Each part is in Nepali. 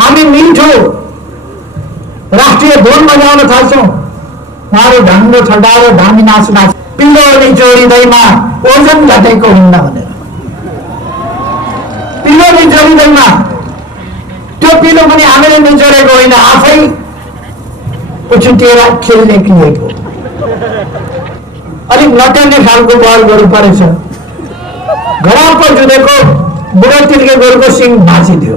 हामी मिठो राष्ट्रिय धुन बजाउन थाल्छौँ। उहाँहरू ढङ्गो छटाएर धामी नाच नाच पिलो निचोडिँदैमा ओजन घटेको हुन्न भनेर। पिलो निचोडिँदैमा त्यो पिलो पनि हामीले निचोडेको होइन, आफै उछुटिएर खेल्ने किएको। अलिक नटेर्ने खालको बल गर्नु परेछ। घडापो जुधेको बुढो तिर्के गोरुको सिङ भाँचिदियो।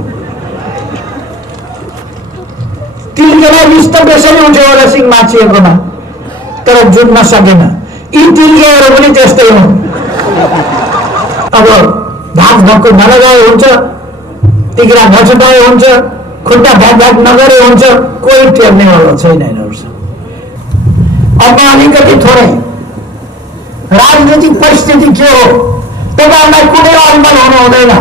तिर्केलाई विष त बेसरी उठ्यो होला सिङ भाँचिएकोमा, तर जुट्न सकेन। यी तिर्केहरू पनि त्यस्तै हुन्। अब घाँस भक्कु नलगाए हुन्छ, तिग्रा नछुटाए हुन्छ, खुट्टा भ्याक नगरे हुन्छ, कोही टेर्नेवाला छैन यिनीहरूसँग। अब अलिकति थोरै राजनीतिक परिस्थिति के हो, तपाईँहरूलाई कुनै अल्मल हुनु हुँदैन।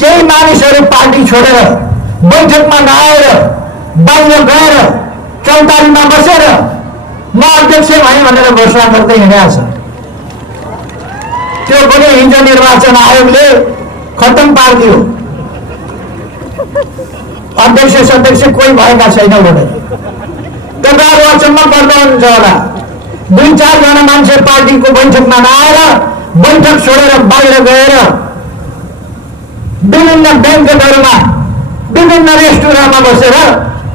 केही मानिसहरू पार्टी छोडेर बैठकमा नआएर बाहिर गएर चौतारीमा बसेर म अध्यक्ष भएँ भनेर घोषणा गर्दै हिँडेको छ। त्यो पनि हिजो निर्वाचन आयोगले खत्तम पारिदियो। अध्यक्ष सदस्य कोही भएका छैन भनेर तपाईँहरू अचम्म पर्नुहुन्छ होला। 2-4 जना मान्छे पार्टीको बैठकमा नआएर बैठक छोडेर बाहिर गएर विभिन्न ब्याङ्कहरूमा विभिन्न रेस्टुरेन्टमा बसेर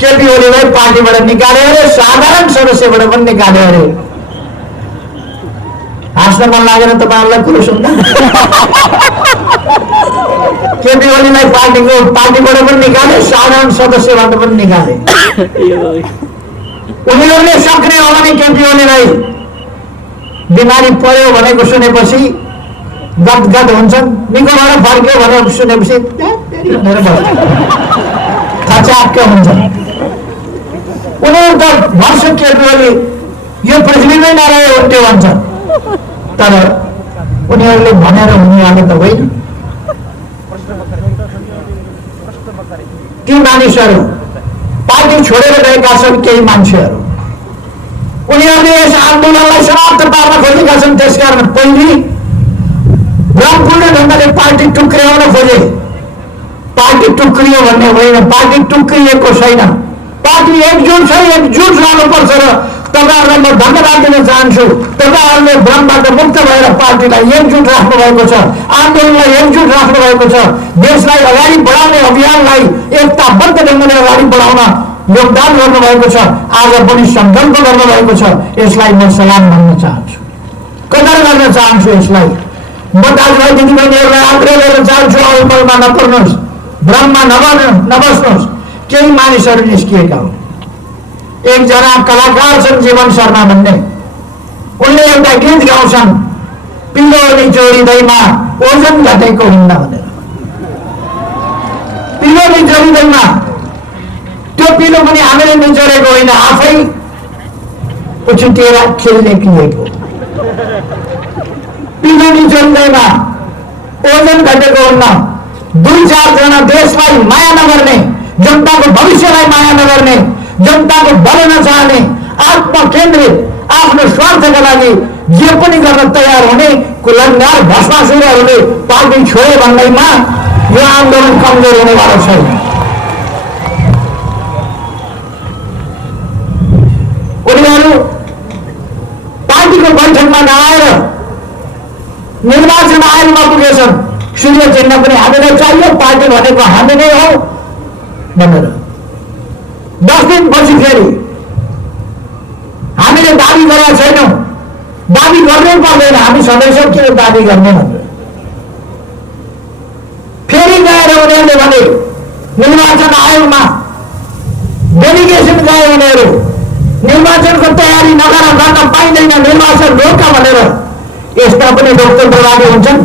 केपी ओलीलाई पार्टीबाट निकाल्यो अरे, साधारण सदस्यबाट पनि निकाल्यो अरे। हाँस्न मन लागेर तपाईँहरूलाई कुरो सुन्दा केपी ओलीलाई पार्टीबाट पनि निकाले, साधारण सदस्यबाट पनि निकाले। उनीहरूले सक्ने हो भने केपी ओलीलाई बिमारी पर्यो भनेको सुनेपछि गदगद हुन्छन्। निकोबाट फर्क्यो भनेर सुनेपछि थचाक्क हुन्छन्। उनीहरू त वर्ष केपी ओली यो पृथ्वीमै नरहे हुन्थ्यो भन्छन्, तर उनीहरूले भनेर हुनेवाला त होइन। ती मानिसहरू पार्टी छोडेर गएका छन्। केही मान्छेहरू उनीहरूले यस आन्दोलनलाई समाप्त पार्न खोजेका छन्। त्यसकारण पहिले ब्रह्मपूर्ण ढङ्गले पार्टी टुक्र्याउन खोजे। पार्टी टुक्रियो भन्ने होइन, पार्टी टुक्रिएको छैन। पार्टी एकजुट छ, एकजुट रहनुपर्छ। र तपाईँहरूलाई म धन्यवाद दिन चाहन्छु। तपाईँहरूले भ्रमबाट मुक्त भएर पार्टीलाई एकजुट राख्नु भएको छ, आन्दोलनलाई एकजुट राख्नु भएको छ, देशलाई अगाडि बढाउने अभियानलाई एकताबद्ध ढङ्गले अगाडि बढाउन योगदान गर्नुभएको छ। आज पनि सङ्कल्प गर्नुभएको छ। यसलाई म सलाम भन्न चाहन्छु, कदर गर्न चाहन्छु। यसलाई म दाजुभाइ दिदीबहिनीहरूलाई आग्रह गर्न चाहन्छु, अल्मलमा नपर्नुहोस्, भ्रममा नबस्नुहोस्। केही मानिसहरू निस्किएका हुन्। एकजना कलाकार छन् जीवन शर्मा भन्ने, उनले एउटा गीत गाउँछन्, पिलो निचोडिँदैमा ओजन घटेको हुन्न भनेर। पिलो निचोडिँदैमा त्यो पिलो पनि हामीले निचोडेको होइन, आफै उछुटिएर खेल्ने किएको। पिलो निचोडिँदैमा ओजन घटेको हुन्न। 2-4 जना देशलाई माया नगर्ने, जनताको भविष्यलाई माया नगर्ने, जनताको भलो नचाहने, आत्मकेन्द्रित आफ्नो स्वार्थका लागि जे पनि गर्न तयार हुने कुलङ्गार भष्मासुरहरूले पार्टी छोडे भन्दैमा यो आन्दोलन कमजोर हुनेवाला छैन। उनीहरू पार्टीको बैठकमा नआएर निर्वाचन आयोगमा पुगेछन्। सूर्य चिन्ह पनि हामीलाई चाहियो, पार्टी भनेको हामी नै हो भनेर। 10 दिनपछि फेरि हामीले दाबी गरेका छैनौँ, दाबी गर्नै पर्दैन, हामी सदस्य किन दाबी गर्ने भनेर फेरि गएर उनीहरूले भने निर्वाचन आयोगमा डेलिगेसन गए। उनीहरू निर्वाचनको तयारी गर्न पाइँदैन, निर्वाचन रोक भनेर। यस्ता पनि लोकतन्त्रवादी हुन्छन्।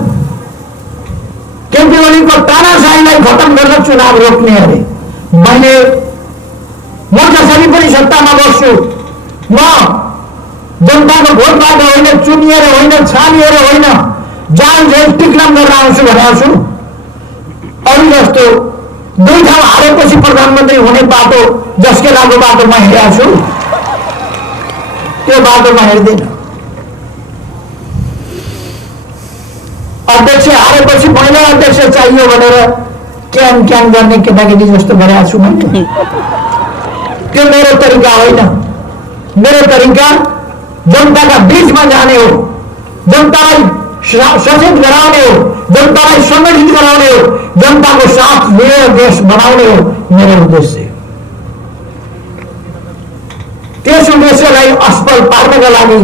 केपी ओलीको तानाशाहीलाई खत्म गर्न चुनाव रोक्ने अरे। मैले म जसरी पनि सत्तामा बस्छु, म जनताको भोटबाट होइन, चुनिएर होइन, छानिएर होइन, जान जेल टिक्लम गरेर आउँछु भनेको छु। अरू जस्तो 2 ठाउँ हारेपछि प्रधानमन्त्री हुने बाटो जस्केलाको बाटो म हिँडेको छु, त्यो बाटोमा हिँड्दिनँ। अध्यक्ष हारेपछि महिला अध्यक्ष चाहियो भनेर क्यान क्यान गर्ने केटाकेटी जस्तो गरेको छु मैले। त्यो मेरो तरिका होइन। मेरो तरिका जनताका बीचमा जाने हो, जनतालाई सचेत गराउने हो, जनतालाई संगठित गराउने हो, जनताको साथ लिएर देश बनाउने हो मेरो उद्देश्य। त्यस उद्देश्यलाई असफल पार्नका लागि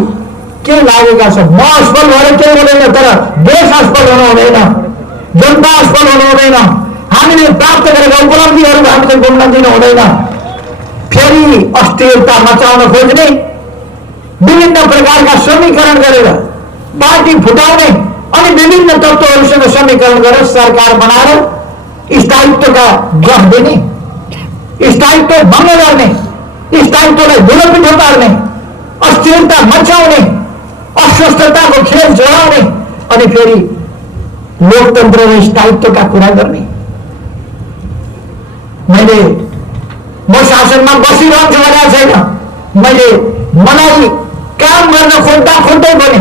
के लागेका छ? म असफल भएर केही हुँदैन, तर देश असफल हुनु हुँदैन, जनता असफल हुनु हुँदैन। हामीले प्राप्त गरेका उपलब्धिहरू हामीले गुम्न दिनु हुँदैन। फेरि अस्थिरता मचाउन खोज्ने, विभिन्न प्रकारका समीकरण गरेर पार्टी फुटाउने अनि विभिन्न तत्त्वहरूसँग समीकरण गरेर सरकार बनाएर स्थायित्वका गफ दिने, स्थायित्व भङ्ग गर्ने, स्थायित्वलाई धुलोपिठो पार्ने, अस्थिरता मचाउने, अस्वस्थताको खेल चलाउने अनि फेरि लोकतन्त्र र स्थायित्वका कुरा गर्ने। मैले म शासनमा बसिरहन्छु भनेको छैन। मलाई काम गर्न खोज्दा खोज्दै पनि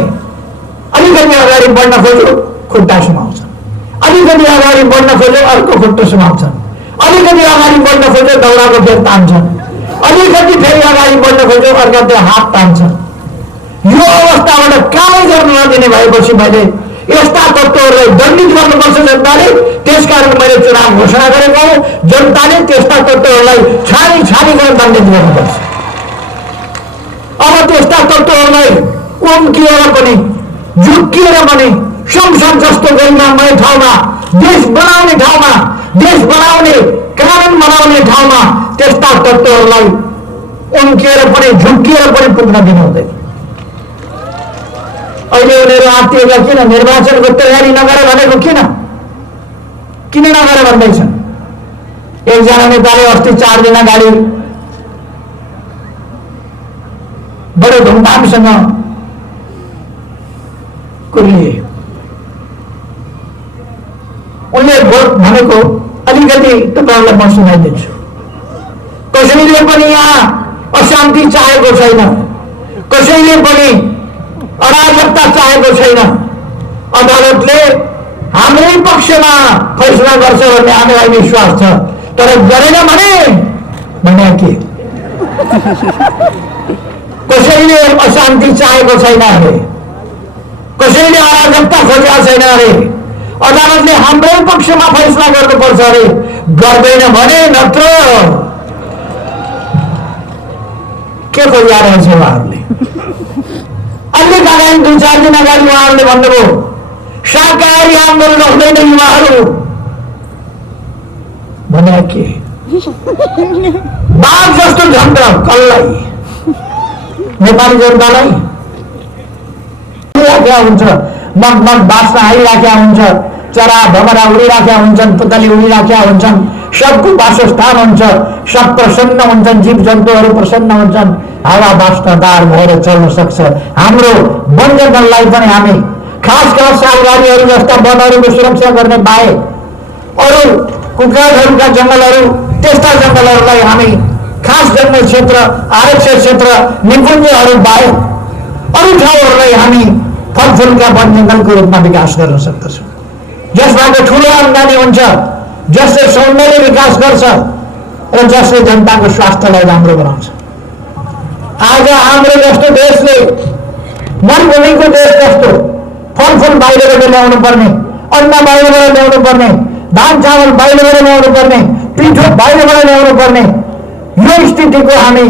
अलिकति अगाडि बढ्न खोज्यो खुट्टा सुमाउँछ, अलिकति अगाडि बढ्न खोज्यो अर्को खुट्टा सुमाउँछन्, अलिकति अगाडि बढ्न खोज्यो दौराको फेर तान्छन्, अलिकति फेरि अगाडि बढ्न खोज्यो अर्काले हात तान्छन्। यो अवस्थाबाट कामै गर्नु नदिने भएपछि मैले यस्ता तत्त्वहरूलाई दण्डित गर्नुपर्छ जनताले। त्यसकारण मैले चुनाव घोषणा गरेको हो। जनताले त्यस्ता तत्त्वहरूलाई छानी छानी गरेर दण्डित गर्नुपर्छ। अब त्यस्ता तत्त्वहरूलाई उम्किएर पनि झुक्किएर पनि संसद जस्तो गरिमामय ठाउँमा, देश बनाउने ठाउँमा, देश बनाउने कानुन बनाउने ठाउँमा त्यस्ता तत्त्वहरूलाई उम्किएर पनि झुक्किएर पनि पुग्न दिनु हुँदैन। अहिले उनीहरू आत्तिएका किन? निर्वाचनको तयारी नगरे भनेको किन नगरे भन्दैछन्? एकजना नेताले अस्ति 4 दिन अगाडि बडो धुमधामसँग कुरिए। उनले भोट भनेको अलिकति तपाईँहरूलाई म सुनाइदिन्छु। कसैले पनि यहाँ अशान्ति चाहेको छैन, कसैले पनि अराजकता चाहेको छैन। अदालतले हाम्रै पक्षमा फैसला गर्छ भन्ने हामीलाई विश्वास छ, तर गरेन भने के? कसैले अशान्ति चाहेको छैन अरे, कसैले अराजकता खोजेको छैन अरे। अदालतले हाम्रै पक्षमा फैसला गर्नुपर्छ अरे, गर्दैन भने नत्र के खोजिया रहेछ उहाँहरूले? अलिक अगाडि 2-4 दिन अगाडि उहाँहरूले भन्नुभयो शाकाहारी आन्दोलन हुँदैन युवाहरू भने के? बाघ जस्तो झन्ड कसलाई? नेपाली जनतालाई राखेका हुन्छ, मन बाँच्न आइराखेका हुन्छ, चरा भमरा उडिराखेका हुन्छन्, पुतली उडिराखेका हुन्छन्, सबको वासस्थान हुन्छ, सब प्रसन्न हुन्छन्, जीव जन्तुहरू प्रसन्न हुन्छन्, हावा बाँच्नदार भएर चल्न सक्छ। हाम्रो वन जङ्गललाई पनि हामी खास सालबारीहरू जस्ता वनहरूको सुरक्षा गर्ने बाहेक अरू कुखुराहरूका जङ्गलहरू, त्यस्ता जङ्गलहरूलाई हामी खास जङ्गल क्षेत्र, आरक्षित क्षेत्र, निकुञ्जहरू बाहेक अरू ठाउँहरूलाई हामी फलफुलका वन जङ्गलको रूपमा विकास गर्न सक्दछौँ, जसबाट ठुलो आम्दानी हुन्छ, जसले सौन्दर्य विकास गर्छ र जसले जनताको स्वास्थ्यलाई राम्रो बनाउँछ। आज हाम्रो जस्तो देशले मरुभूमिको देश जस्तो फलफुल बाहिरबाट ल्याउनु पर्ने, अन्न बाहिरबाट ल्याउनु पर्ने, धान चामल बाहिरबाट ल्याउनु पर्ने, पिठो बाहिरबाट ल्याउनु पर्ने, यो स्थितिको हामी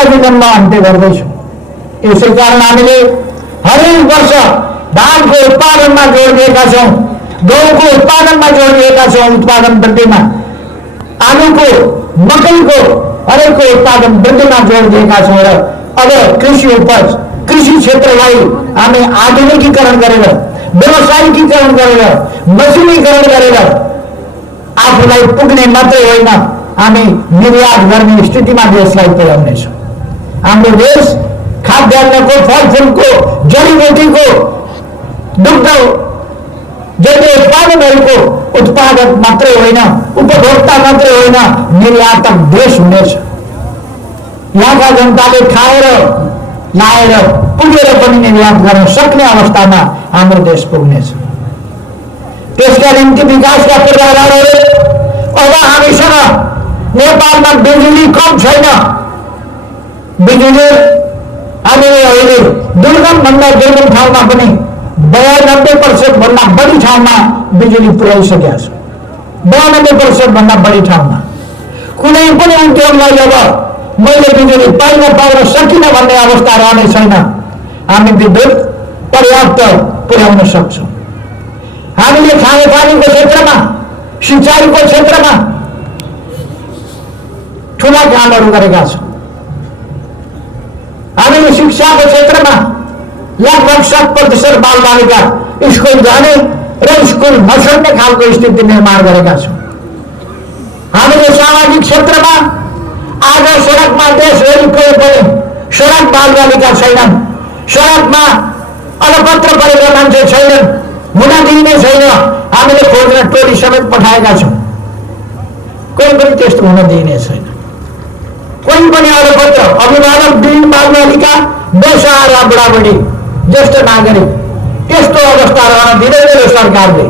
अविलम्ब अन्त्य गर्दैछौँ। यसै कारण हामीले हरेक वर्ष धानको उत्पादनमा जोड दिएका छौँ, गहुँको उत्पादनमा जोड दिएका छौँ, उत्पादन वृद्धिमा, आलुको, मकैको हरेकको उत्पादन वृद्धिमा जोड दिएका छौँ र अब कृषि उपज, कृषि क्षेत्रलाई हामी आधुनिकीकरण गरेर, व्यवसायिकीकरण गरेर, मसिनीकरण गरेर आफूलाई पुग्ने मात्रै होइन, हामी निर्यात गर्ने स्थितिमा देशलाई पुर्याउनेछौँ। हाम्रो देश खाद्यान्नको, फलफुलको, जडीबुटीको, दुग्ध जैविक उत्पादनहरूको उत्पादक मात्रै होइन, उपभोक्ता मात्रै होइन, निर्यातक देश हुनेछ। यहाँका जनताले खाएर लाएर पुगेर पनि निर्यात गर्न सक्ने अवस्थामा हाम्रो देश पुग्नेछ। त्यसका निम्ति विकासका पूर्वाधारहरू अब हामीसँग नेपालमा बिजुली कम छैन, बिजुली हामीले अहिले दुर्गमभन्दा दुर्गम ठाउँमा पनि 92% भन्दा बढी ठाउँमा बिजुली पुर्याइसकेका छौँ। 92% भन्दा बढी ठाउँमा कुनै पनि उद्योगलाई अब मैले बिजुली पाउन सकिनँ भन्ने अवस्था रहने छैन। हामी विद्युत पर्याप्त पुर्याउन सक्छौँ। हामीले खानेपानीको क्षेत्रमा, सिँचाइको क्षेत्रमा ठुला कामहरू गरेका छौँ। हामीले शिक्षाको क्षेत्रमा लगभग 100% बालबालिका स्कुल जाने र स्कुल नछोड्ने खालको स्थिति निर्माण गरेका छौँ। हामीले सामाजिक क्षेत्रमा आज सडकमा देशभरि कोही पनि सडक बालबालिका छैनन्, सडकमा अलपत्र परेका मान्छे छैनन्, हुन दिइने छैन। हामीले खोज्न टोली समेत पठाएका छौँ, कोही पनि त्यस्तो हुन दिइने छैन। कोही पनि अलपत्र अभिभावक विहीन बालबालिका, बेसहारा बुढाबुढी, ज्येष्ठ नागरिक त्यस्तो अवस्था रहन दिँदैन सरकारले।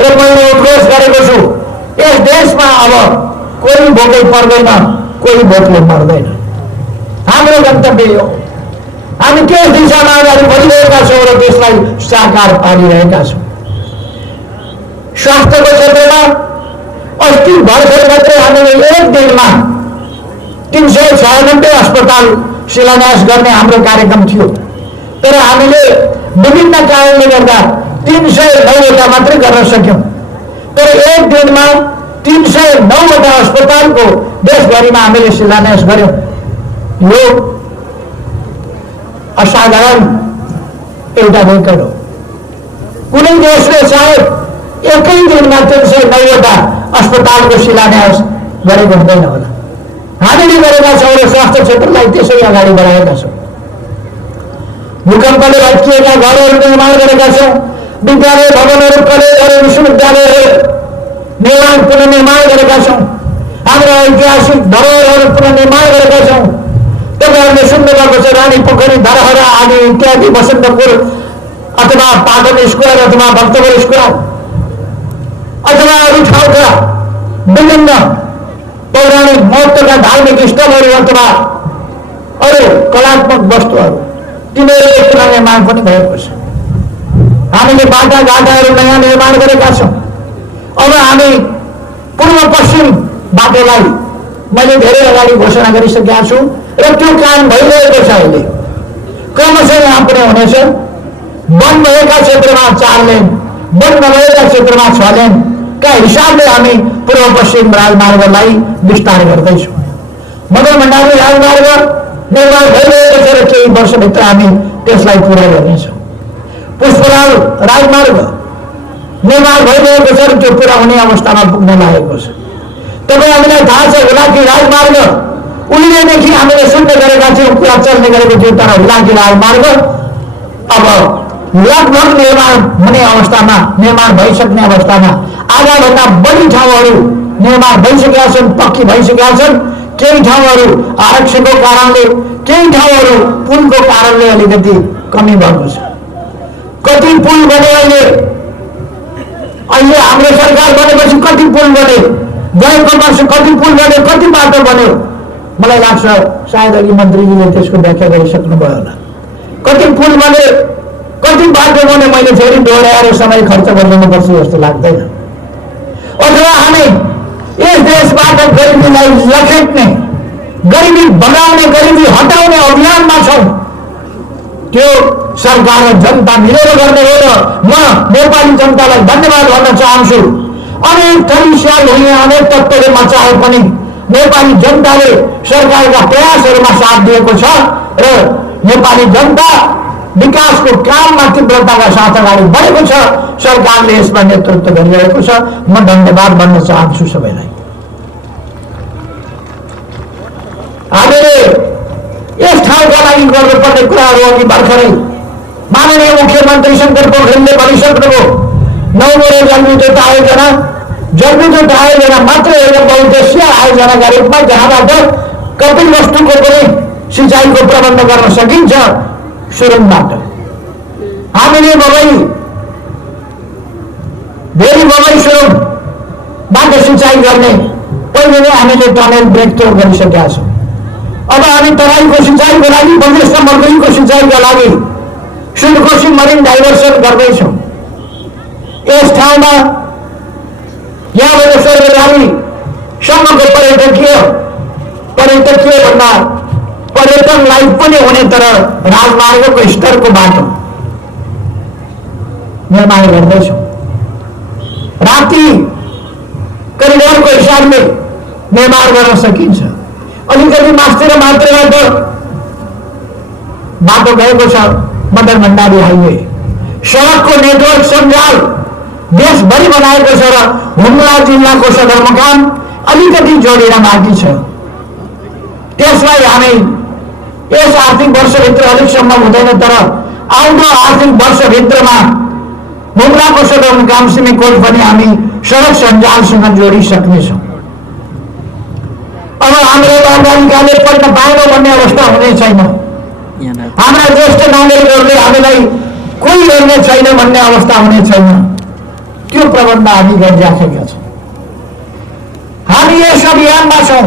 र मैले उद्घोष गरेको छु, यस देशमा अब कोही भोकै पर्दैन, कोही भोकले मर्दैन। हाम्रो गन्तव्य हो। हामी त्यस दिशामा अगाडि बढिरहेका छौँ र त्यसलाई साकार पारिरहेका छौँ। स्वास्थ्यको क्षेत्रमा अस्ति भर्खर मात्रै हामीले एक दिनमा 396 अस्पताल शिलान्यास गर्ने हाम्रो कार्यक्रम थियो, तर हामीले विभिन्न कारणले गर्दा 309वटा मात्रै गर्न सक्यौँ। तर एक दिनमा 309वटा अस्पतालको देशभरिमा हामीले शिलान्यास गर्यौँ। यो असाधारण एउटा रेकर्ड हो। कुनै देशले सायद एकै दिनमा 309वटा अस्पतालको शिलान्यास गरेको हुँदैन होला। हामीले गरेका छौँ र स्वास्थ्य क्षेत्रलाई त्यसै अगाडि बढाएका छौँ। भूकम्पले भत्किएका घरहरू निर्माण गरेका छौँ। विद्यालय भवनहरू, कलेजहरू, विश्वविद्यालयहरू निर्माण पुनर्निर्माण गरेका छौँ। हाम्रो ऐतिहासिक धरोहरहरू पुनर्निर्माण गरेका छौँ। तपाईँहरूले सुन्नुभएको छ, रानी पोखरी, धरहरा आदि इत्यादि, बसन्तपुर अथवा पाटन स्क्वायर अथवा भक्तपुर स्क्वायर अथवा अरू ठाउँका विभिन्न पौराणिक महत्त्वका धार्मिक स्थलहरू अथवा अरू कलात्मक वस्तुहरू तिनीहरूको पुनर्निर्माण पनि भएको छ। हामीले बाटाघाटाहरू नयाँ निर्माण गरेका छौँ। अब हामी पूर्व पश्चिम बाटोलाई मैले धेरै अगाडि घोषणा गरिसकेका छु र त्यो काम भइरहेको छ। अहिले क्रमशः यहाँ पुरै हुनेछ। वन भएका क्षेत्रमा 4 लेन, वन नभएका क्षेत्रमा 6 लेनका हिसाबले हामी पूर्व पश्चिम राजमार्गलाई विस्तार गर्दैछौँ। मदन भण्डारी राजमार्ग निर्माण भइरहेको छ र केही वर्षभित्र हामी त्यसलाई पुरा गर्नेछौँ। पुष्पलाल राजमार्ग निर्माण भइरहेको छ र त्यो पुरा हुने अवस्थामा पुग्न लागेको छ। तपाईँहरूलाई थाहा छ, हुलाकी राजमार्ग उहिलेदेखि हामीले सुन्ने गरेका थियौँ, कुरा चल्ने गरेको थियो, तर हुलाकी राजमार्ग अब लगभग निर्माण हुने अवस्थामा, निर्माण भइसक्ने अवस्थामा, आधाभन्दा बढी ठाउँहरू निर्माण भइसकेका छन्, पक्की भइसकेका छन्। केही ठाउँहरू आरक्षणको कारणले, केही ठाउँहरू पुलको कारणले अलिकति कमी भएको छ। कति पुल बने अहिले हाम्रो सरकार बनेपछि कति पुल बने, गएको वर्ष कति पुल बने, कति बाटो बन्यो। मलाई लाग्छ सायद अघि मन्त्रीजीले त्यसको व्याख्या गरिसक्नुभयो होला। कति पुल बने, कति बाटो बने, मैले फेरि दोहोऱ्याएर समय खर्च गरिदिनुपर्छ जस्तो लाग्दैन। अथवा हामी यस देशबाट गरिबीलाई लखेट्ने, गरिबी बनाउने, गरिबी हटाउने अभियानमा छौँ। त्यो सरकार र जनता मिलेर गर्ने हो र म नेपाली जनतालाई धन्यवाद भन्न चाहन्छु। अनेक थरी स्याल हुने, अनेक तत्त्वले मचाए पनि नेपाली जनताले सरकारका प्रयासहरूमा साथ दिएको छ र नेपाली जनता विकासको काममा तीव्रताका साथ अगाडि बढेको छ। सरकारले यसमा नेतृत्व गरिरहेको छ। म धन्यवाद भन्न चाहन्छु सबैलाई। हामीले यस ठाउँका लागि गर्नुपर्ने कुराहरू अघि भर्खरै माननीय मुख्यमन्त्री शङ्कर पोखरेलले भनिसक्नुभयो। 9 बजे जलविद्युत आयोजना, जलविद्युत आयोजना मात्र एउटा बहुद्देश्य आयोजनाका रूपमा जहाँबाट कपिल वस्तुको पनि सिँचाइको प्रबन्ध गर्न सकिन्छ सुरुङबाट। हामीले भेरी बगै सुरुङ बाटो सिँचाइ गर्ने पहिले नै हामीले टनेल ब्रेक थ्रो गरिसकेका छौँ। अब हामी तराईको सिँचाइको लागि, बगेश्वर नम्बर 2 को सिँचाइका लागि सुनकोशी मरिन डाइभर्सन गर्दैछौँ। यस ठाउँमा यहाँबाट सर्वेलालीसम्मको पर्यटकीय भन्दा पर्यटन लाइक पनि हुने तर राजमार्गको स्तरको बाटो निर्माण गर्दैछौँ। राति करिडोरको हिसाबले निर्माण गर्न सकिन्छ। अलिकति मास्तिर मात्रैबाट बाटो गएको छ मदन भण्डारी हाइवे। सडकको नेटवर्क सञ्जाल देशभरि बनाएको छ र हुम्ला जिल्लाको सदरमुकाम अलिकति जोडेर बाँकी छ। त्यसलाई हामी यस आर्थिक वर्षभित्र अलिक सम्भव हुँदैन तर आउँदो आर्थिक वर्षभित्रमा हुम्लाको सदरमुकाम सिमिकोट पनि हामी सडक सञ्जालसँग जोडिसक्नेछौँ। अब हाम्रो बालबालिकाले पढ्न पाएन भन्ने अवस्था हुने छैन। हाम्रा ज्येष्ठ नागरिकहरूले हामीलाई कोही हेर्ने छैन भन्ने अवस्था हुने छैन। त्यो प्रबन्ध हामी गरिराखेका छौँ। हामी यस अभियानमा छौँ।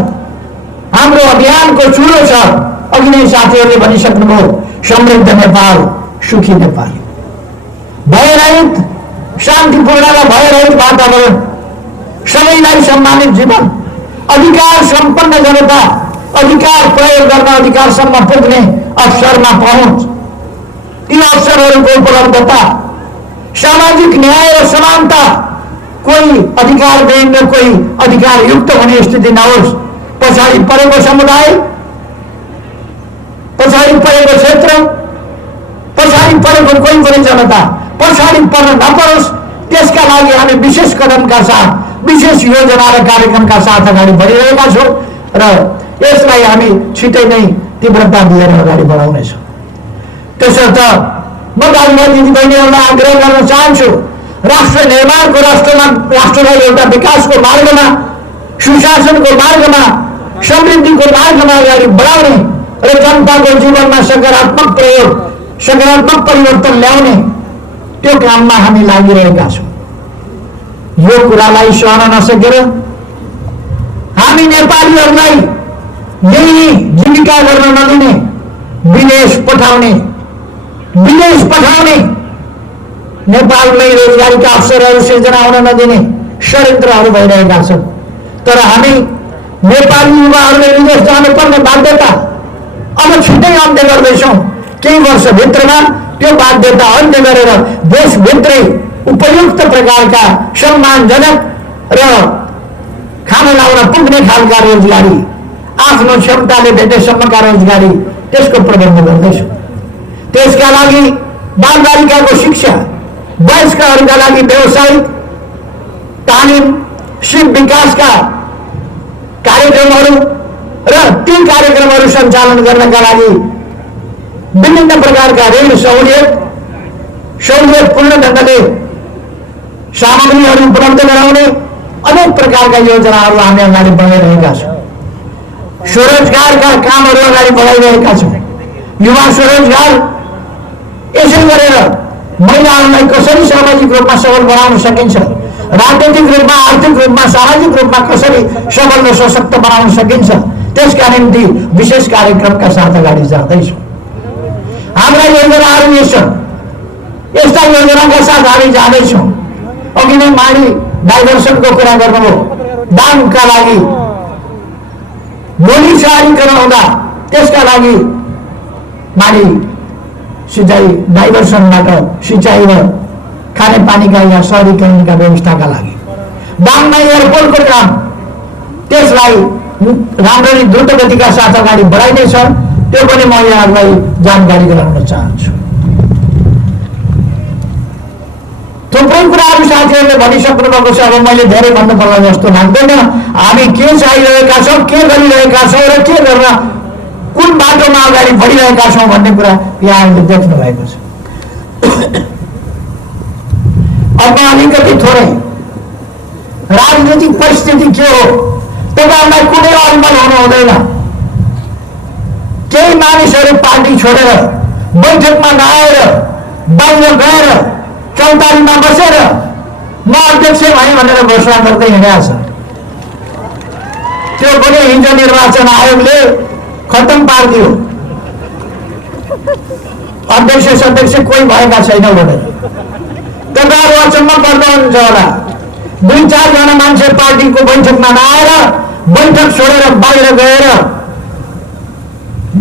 हाम्रो अभियानको चुरो छ, अघि नै साथीहरूले भनिसक्नुभयो, समृद्ध नेपाल, सुखी नेपाल, भयरहित, शान्तिपूर्ण र भयरहित वातावरण, सबैलाई सम्मानित जीवन, अधिकार सम्पन्न जनता, अधिकार प्रयोग गर्न अधिकारसम्म पुग्ने अवसरमा पहुँच, ती अवसरहरूको उपलब्धता, सामाजिक न्याय र समानता, कोही अधिकार विहीन कोही अधिकार युक्त हुने स्थिति नहोस्। पछाडि परेको समुदाय, पछाडि परेको क्षेत्र, पछाडि परेको कोही पनि जनता पछाडि पर्न नपरोस्, त्यसका लागि हामी विशेष कदमका साथ, विशेष योजना र कार्यक्रमका साथ अगाडि बढिरहेका छौँ र यसलाई हामी छिटै नै तीव्रता दिएर अगाडि बढाउनेछौँ। त्यसर्थ म दाजुभाइ दिदीबहिनीहरूलाई आग्रह गर्न चाहन्छु, राष्ट्र निर्माणको राष्ट्रलाई एउटा विकासको मार्गमा, सुशासनको मार्गमा, समृद्धिको मार्गमा अगाडि बढाउने र जनताको जीवनमा सकारात्मक प्रयोग, सकारात्मक परिवर्तन ल्याउने त्यो काममा हामी लागिरहेका छौँ। यो कुरालाई सहन नसकेर हामी नेपालीहरूलाई यही जीविका गर्न नदिने, विदेश पठाउने, नेपालमै रोजगारीका अवसरहरू सिर्जना हुन नदिने षड्यन्त्रहरू भइरहेका छन्। तर हामी नेपाली युवाहरूले विदेश जानुपर्ने बाध्यता अब छिट्टै अन्त्य गर्दैछौँ। केही वर्षभित्रमा त्यो बाध्यता अन्त्य गरेर देशभित्रै उपयुक्त प्रकारका सम्मानजनक र खाना लाउन पुग्ने खालका रोजगारी, आफ्नो क्षमताले भेटेसम्मका रोजगारी, त्यसको प्रबन्ध गर्दैछौँ। त्यसका लागि बालबालिकाको शिक्षा, वयस्कहरूका लागि व्यावसायिक तालिम, सिप विकासका कार्यक्रमहरू र ती कार्यक्रमहरू सञ्चालन गर्नका लागि विभिन्न प्रकारका ऋण सहुलियतपूर्ण ढङ्गले सामग्रीहरू उपलब्ध गराउने अनेक प्रकारका योजनाहरू हामी अगाडि बढाइरहेका छौँ। स्वरोजगारका कामहरू अगाडि बढाइरहेका छौँ। युवा स्वरोजगार, यसै गरेर महिलाहरूलाई कसरी सामाजिक रूपमा सबल बनाउन सकिन्छ, राजनीतिक रूपमा, आर्थिक रूपमा, सामाजिक रूपमा कसरी सबल र सशक्त बनाउन सकिन्छ, त्यसका निम्ति विशेष कार्यक्रमका साथ अगाडि जाँदैछौँ। हाम्रा योजनाहरू यस छन्, यस्ता योजनाका साथ हामी जाँदैछौँ। अघि नै माडी डाइभर्सनको कुरा गर्नुभयो। दामका लागि बोली सहरीकरण हुँदा त्यसका लागि माडी सिँचाइ डाइभर्सनबाट सिँचाइ र खानेपानीका या सहरीकरणका व्यवस्थाका लागि दाममा एयरपोर्टको काम, त्यसलाई राम्ररी द्रुत गतिका साथ अगाडि बढाइनेछ। त्यो पनि म यहाँहरूलाई जानकारी गराउन चाहन्छु। थुप्रै कुराहरू साथीहरूले भनिसक्नु भएको छ। अब मैले धेरै भन्नु पर्ला जस्तो लाग्दैन। हामी के चाहिरहेका छौँ, के गरिरहेका छौँ र के गर्न, कुन बाटोमा अगाडि बढिरहेका छौँ भन्ने कुरा यहाँहरूले देख्नु भएको छ। अब अलिकति थोरै राजनीतिक परिस्थिति के हो, तपाईँहरूलाई कुनै अल्मल हुनु हुँदैन। केही मानिसहरू पार्टी छोडेर, बैठकमा नआएर, बाहिर गएर, चौतारीमा बसेर म अध्यक्ष भएँ भनेर घोषणा गर्दै हिँडेको छ। त्यो पनि हिजो निर्वाचन आयोगले खत्तम पारिदियो। अध्यक्ष सदस्य कोही भएका छैन भनेर। तपाईँहरू अचम्म पर्नुहुन्छ होला, 2-4 जना मान्छे पार्टीको बैठकमा नआएर बैठक छोडेर बाहिर गएर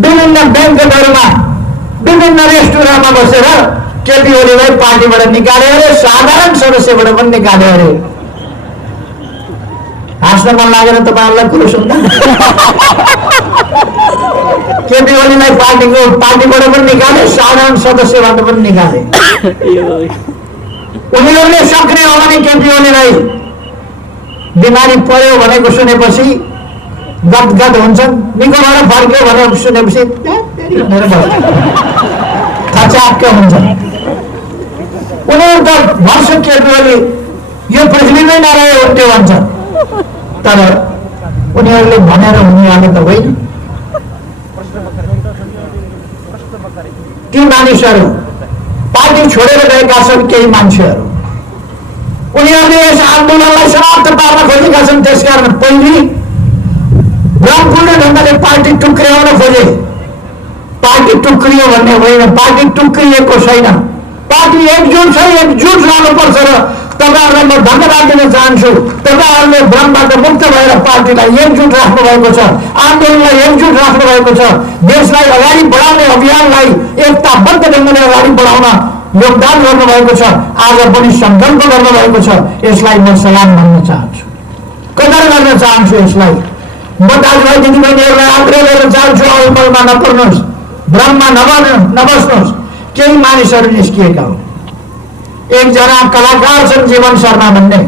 विभिन्न ब्याङ्कहरूमा विभिन्न रेस्टुरेन्टमा बसेर केपी ओलीलाई पार्टीबाट निकाल्यो अरे, साधारण सदस्यबाट पनि निकाल्यो अरे। हाँस्न मन लागेर तपाईँहरूलाई कुरो सुन्दा केपी ओलीलाई पार्टीबाट पनि निकाले, साधारण सदस्यबाट पनि निकाले। उनीहरूले सक्ने हो भने केपी ओलीलाई बिमारी पर्यो भनेको सुनेपछि गदगद हुन्छन्, निकोबाट फर्क्यो भनेर सुनेपछि थच्याक्क हुन्छन्। उनीहरू त भन्छ केपी ओली यो पृथ्वीमै नरहे हुन्थ्यो भन्छन्, तर उनीहरूले भनेर हुनेवाला त होइन। ती मानिसहरू पार्टी छोडेर गएका छन्। केही मान्छेहरू उनीहरूले यस आन्दोलनलाई समाप्त पार्न खोजेका छन्। त्यसकारण पहिले ब्रह्मपूर्ण ढङ्गले पार्टी टुक्र्याउन खोजे। पार्टी टुक्रियो भन्ने होइन, पार्टी टुक्रिएको छैन। पार्टी एकजुट छ, एकजुट रहनुपर्छ। र तपाईँहरूलाई म धन्यवाद दिन चाहन्छु। तपाईँहरूले भ्रमबाट मुक्त भएर पार्टीलाई एकजुट राख्नु भएको छ, आन्दोलनलाई एकजुट राख्नु भएको छ, देशलाई अगाडि बढाउने अभियानलाई एकताबद्ध ढङ्गले अगाडि बढाउन योगदान गर्नुभएको छ। आज पनि सङ्कल्प गर्नुभएको छ। यसलाई म सलाम भन्न चाहन्छु, कदर गर्न चाहन्छु। यसलाई म दाजुभाइ दिदीबहिनीहरूलाई आग्रह गर्न चाहन्छु, अल्पलमा नपर्नुहोस्, भ्रममा नबस्नुहोस्। केही मानिसहरू निस्किएका हुन्। एकजना कलाकार छन् जीवन शर्मा भन्ने,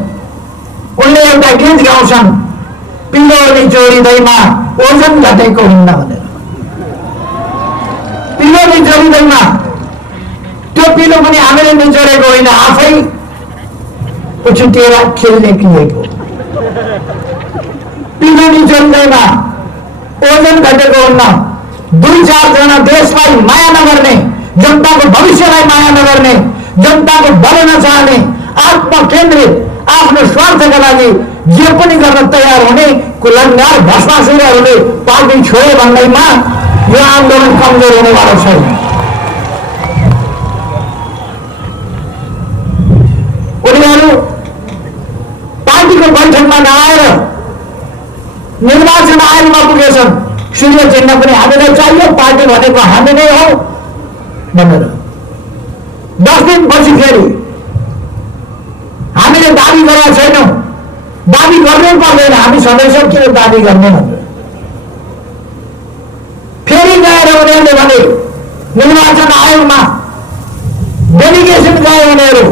उनले एउटा गीत गाउँछन्, पिलो निचोडिँदैमा ओजन घटेको हुन्न भनेर। पिलो निचोडिँदैमा, त्यो पिलो पनि हामीले निचोडेको होइन, आफै उछुटिएर खेल्ने किएको। पिलो निचोडिँदैमा ओजन घटेको हुन्न। 2-4 जना देशलाई माया नगर्ने, जनताको भविष्यलाई माया नगर्ने, जनताको भलो नचाहने, आत्मकेन्द्रित, आफ्नो स्वार्थका लागि जे पनि गर्न तयार हुने कुलङ्गार भष्मासुरहरूले पार्टी छोडे भन्दैमा यो आन्दोलन कमजोर हुनेवाला छैन। उनीहरू पार्टीको बैठकमा नआएर निर्वाचन आयोगमा पुगेछन्। सूर्य चिन्ह पनि हामीलाई चाहियो, पार्टी भनेको हामी नै हो भनेर। 10 दिनपछि फेरि हामीले दाबी गरेका छैनौँ, दाबी गर्नै पर्दैन, हामी सदस्य के दाबी गर्ने भनेर फेरि गएर उनीहरूले भने निर्वाचन आयोगमा डेलिगेसन गए। उनीहरू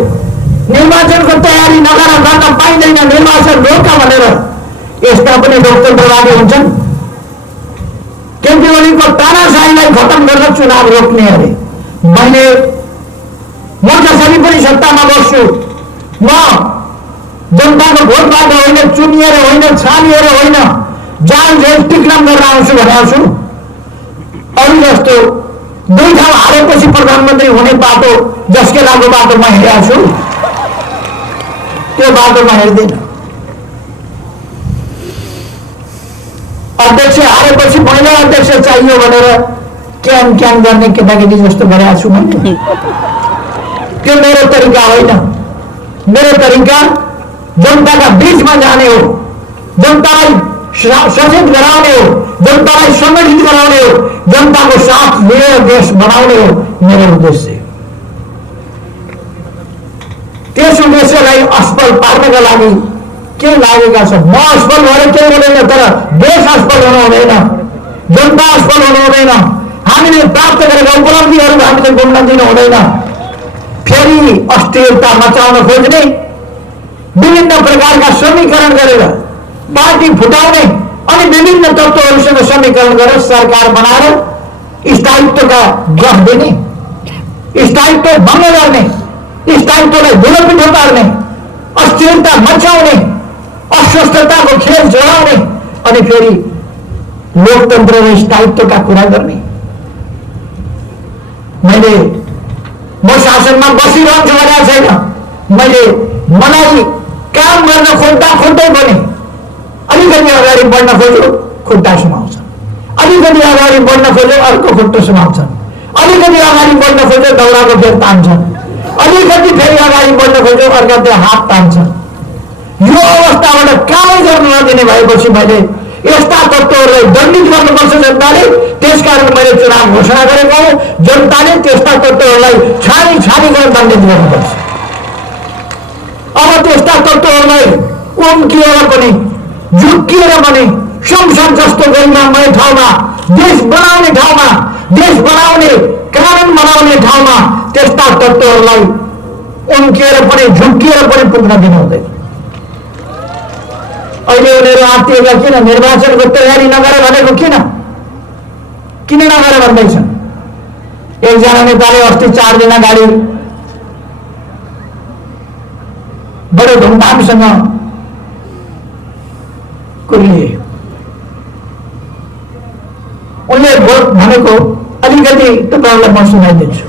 निर्वाचनको तयारी नगर गर्न पाइँदैन, निर्वाचन रोक भनेर। यस्ता पनि लोकतन्त्रवादी हुन्छन्। केपी ओलीको तानाशाहीलाई खतम गर्न चुनाव रोक्ने अरे। मैले म जसरी पनि सत्तामा बस्छु, म जनताको भोटबाट होइन, चुनिएर होइन, छानिएर होइन, जान जेल टिक्राम गरेर आउँछु भनेको छु। अरू जस्तो 2 ठाउँ हारेपछि प्रधानमन्त्री हुने बाटो जस्केलाको बाटो म हिँडेको छु, त्यो बाटोमा हिँड्दिनँ। अध्यक्ष हारेपछि पहिलो अध्यक्ष चाहियो भनेर क्यान गर्ने केटाकेटी जस्तो गरेको छु मैले। त्यो मेरो तरिका होइन। मेरो तरिका जनताका बीचमा जाने हो, जनतालाई सचेत गराउने हो, जनतालाई सङ्गठित गराउने हो, जनताको साथ लिएर देश बनाउने हो मेरो उद्देश्य। त्यस उद्देश्यलाई असफल पार्नका लागि के लागेका छ? म असफल भएर केही हुँदैन, तर देश असफल हुनु हुँदैन, जनता असफल हुनु हुँदैन। हामीले प्राप्त गरेका उपलब्धिहरू हामीले गुम्न दिनु हुँदैन। फेरि अस्थिरता मचाउन खोज्ने, विभिन्न प्रकारका समीकरण गरेर पार्टी फुटाउने अनि विभिन्न तत्त्वहरूसँग समीकरण गरेर सरकार बनाएर स्थायित्वका गफ दिने, स्थायित्व भङ्ग गर्ने, स्थायित्वलाई धुलोपिठो पार्ने, अस्थिरता मचाउने, अस्वस्थताको खेल जोडाउने अनि फेरि लोकतन्त्र र स्थायित्वका कुरा गर्ने। म शासनमा बसिरहन्छु भनेको छैन। मैले मलाई काम गर्न खोज्दा खोज्दै पनि अलिकति अगाडि बढ्न खोज्यो खुट्टा सुमाउँछ, अलिकति अगाडि बढ्न खोज्यो अर्को खुट्टा सुमाउँछन्, अलिकति अगाडि बढ्न खोज्यो दौडाको फेरि तान्छन्, अलिकति फेरि अगाडि बढ्न खोज्यो अर्काले हात तान्छन्। यो अवस्थाबाट कामै गर्न नदिने भएपछि मैले यस्ता तत्त्वहरूलाई दण्डित गर्नुपर्छ जनताले। त्यसकारण मैले चुनाव घोषणा गरेको हो। जनताले त्यस्ता तत्त्वहरूलाई छानी छानी गरेर दण्डित गर्नुपर्छ। अब त्यस्ता तत्त्वहरूलाई उम्किएर पनि झुक्किएर पनि संसद जस्तो गरिमामय ठाउँमा, देश बनाउने ठाउँमा, देश बनाउने कानुन बनाउने ठाउँमा त्यस्ता तत्त्वहरूलाई उम्किएर पनि झुक्किएर पनि पुग्न दिनु हुँदैन। अहिले उनीहरू आत्तिएका किन निर्वाचनको तयारी नगरे भनेको किन नगरे भन्दैछन्? एकजना नेताले अस्ति 4 दिन अगाडि बडो धुमधामसँग कुरिए। उनले भोट भनेको अलिकति तपाईँहरूलाई म सुनाइदिन्छु।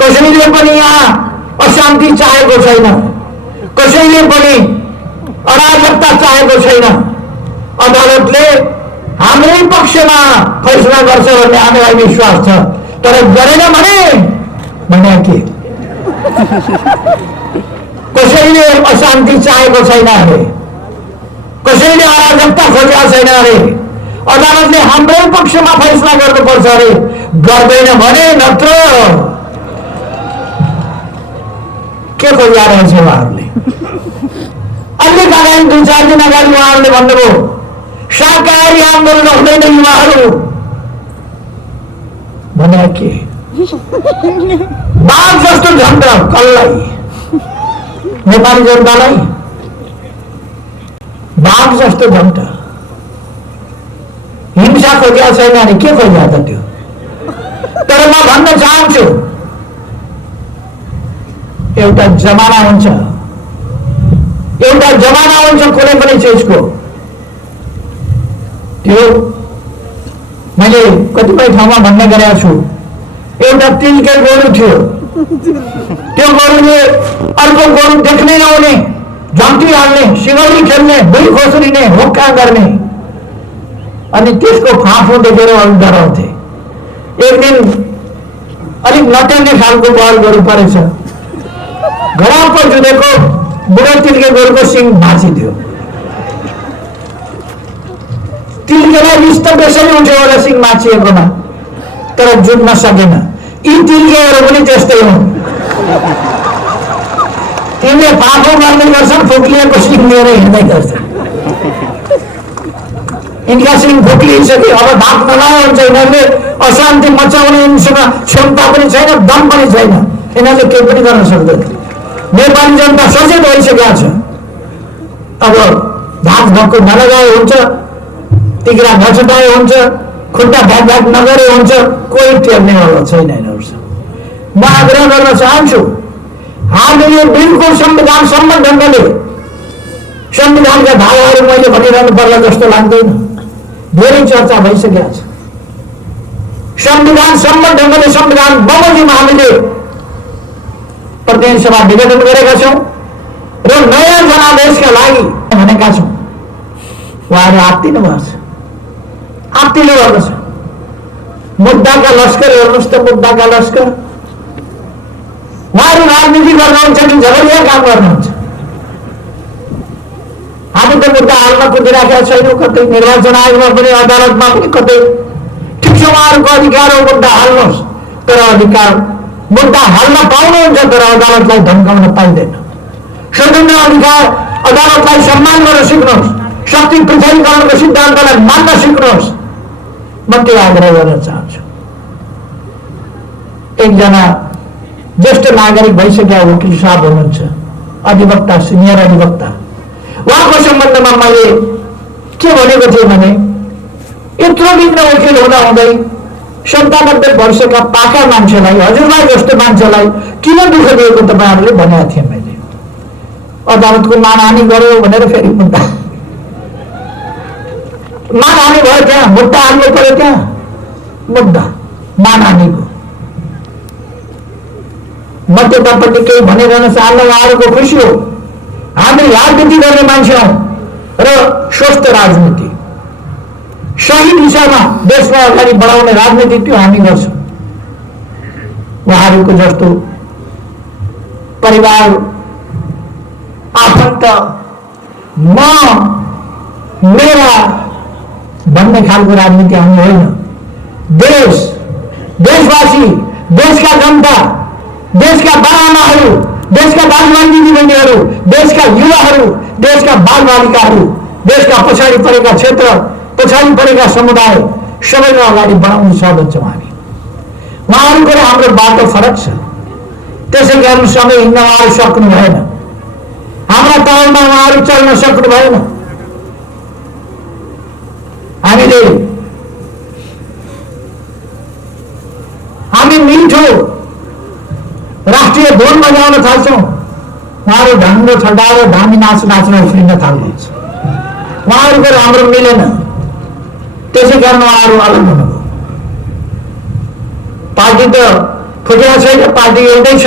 कसैले पनि यहाँ अशान्ति चाहेको छैन, कसैले पनि अराजकता चाहेको छैन। अदालतले हाम्रै पक्षमा फैसला गर्छ भन्ने हामीलाई विश्वास छ। तर गरेन भने के? कसैले अशान्ति चाहेको छैन अरे, कसैले अराजकता खोजेको छैन अरे। अदालतले हाम्रै पक्षमा फैसला गर्नुपर्छ अरे। गर्दैन भने नत्र के खोजिया रहेछ उहाँहरूले? अलिक अगाडि 2-4 दिन अगाडि उहाँहरूले भन्नुभयो शाकाहारी आन्दोलन हुँदैन युवाहरू भने के? बाघ जस्तो झन्ड कसलाई? नेपाली जनतालाई बाघ जस्तो झन्ड। हिंसा खोजिया छैन अनि के खोजिया त त्यो? तर म भन्न चाहन्छु एउटा जमाना हुन्छ, एउटा जमाना हुन्छ कुनै पनि चिजको। त्यो मैले कतिपय ठाउँमा भन्ने गरेको छु। एउटा तिलकै गोरु थियो, त्यो गोरुले अर्को गोरु देख्नै नहुने, झम्टी हाल्ने, सिगौली खेल्ने, बुई खोस्रिने, हुक्का गर्ने, अनि त्यसको फाँफो देखेर अरू डराउँथे। एक दिन अलिक नटेर्ने खालको बल गोरु परेछ, घरमा जुधेको बुढो तिलके गोरुको सिङ भाँचिदियो। तिलकेलाई रिस त बेसरी उठ्यो होला सिङ भाँचिएकोमा, तर जुट्न सकेन। यी तिलकेहरू पनि त्यस्तै हुन्। तिनले फाँफो गर्ने गर्छन्, फुक्लिएको सिङ लिएर हिँड्दै गर्छन्। यिनका सिङ फुक्लिसक्यो, अब भाग लगाए हुन्छ। यिनीहरूले अशान्ति मचाउने यिनीसँग क्षमता पनि छैन, दम पनि छैन। यिनीहरूले केही पनि गर्न सक्दैन। नेपाली जनता सचेत भइसकेका छ। अब धाक धक्को नलगाए हुन्छ, टिक्रा नछटाए हुन्छ, खुट्टा भ्याक नगरे हुन्छ, कोही टेर्नेवाला छैन यिनीहरूसँग। म आग्रह गर्न चाहन्छु, हामीले बिल्कुल संविधान सम्मत ढङ्गले संविधानका धाराहरू मैले भनिरहनु पर्ला जस्तो लाग्दैन। धेरै चर्चा भइसकेका छ। संविधान सम्मत ढङ्गले संविधान बमोजिममा हामीले प्रतिनिधि सभा विघटन गरेका छौँ र नयाँ जनादेशका लागि भनेका छौँ। उहाँहरू आत्तिनु भएको छ, आत्तिनु भएको छ। मुद्दाका लस्कर हेर्नुहोस् त, मुद्दाका लस्कर। उहाँहरू राजनीति गर्नुहुन्छ कि झगडिया काम गर्नुहुन्छ? हामी त मुद्दा हाल्न कुदिराखेका छैनौँ। कतै निर्वाचन आयोगमा पनि अदालतमा पनि कतै। ठिक छ, उहाँहरूको अधिकार हो मुद्दा हाल्नुहोस्, तर अधिकार मुद्दा हाल्न पाउनुहुन्छ, तर अदालतलाई धम्काउन पाइँदैन। स्वतन्त्र अधिकार अदालतलाई सम्मान गर्न सिक्नुहोस्, शक्ति पृथकीकरणको सिद्धान्तलाई मान्न सिक्नुहोस्। म त्यो आग्रह गर्न चाहन्छु। एकजना ज्येष्ठ नागरिक भइसकेका वकिल साहब हुनुहुन्छ, अधिवक्ता, सिनियर अधिवक्ता। उहाँको सम्बन्धमा मैले के भनेको थिएँ भने, यत्रो दिन वकिल हुँदाहुँदै 97 वर्षका पाका मान्छेलाई, हजुरलाई जस्तो मान्छेलाई किन दुःख दिएको तपाईँहरूले भनेको थिएँ मैले। अदालतको मानहानि गर्यो भनेर फेरि मुद्दा मानहानि भयो, त्यहाँ मुद्दा हाल्नु पर्यो। त्यहाँ मुद्दा मानहानिको मध्यतापट्टि केही भनिरहन चाहन्न उहाँहरूको खुसी हो। हामी राजनीति गर्ने मान्छे हौँ र स्वस्थ राजनीति, सही दिशामा देशलाई अगाडि बढाउने राजनीति त्यो हामी गर्छौँ। उहाँहरूको जस्तो परिवार आफन्त म मेरा भन्ने खालको राजनीति हामी होइन। देश, देशवासी, देशका जनता, देशका बाबुआमाहरू, देशका दाजुभाइ दिदीबहिनीहरू, देशका युवाहरू, देशका बालबालिकाहरू, देशका पछाडि परेका क्षेत्र, पछाडि परेका समुदाय सबैलाई अगाडि बढाउन चाहन्छौँ हामी। उहाँहरूको र हाम्रो बाटो फरक छ, त्यसै कारण सँगै हिँड्न उहाँहरू सक्नु भएन, हाम्रा तालमा उहाँहरू चल्न सक्नु भएन। हामी मिठो राष्ट्रिय धुन बजाउन थाल्छौँ, उहाँहरू ढङ्गो छटाएर धामी नाच्न उफ्रिन थाल्नुहुन्छ। उहाँहरूको र हाम्रो मिलेन, त्यसै कारण उहाँहरू अलग हुनुभयो। पार्टी त फुटेको छैन, पार्टी एउटै छ।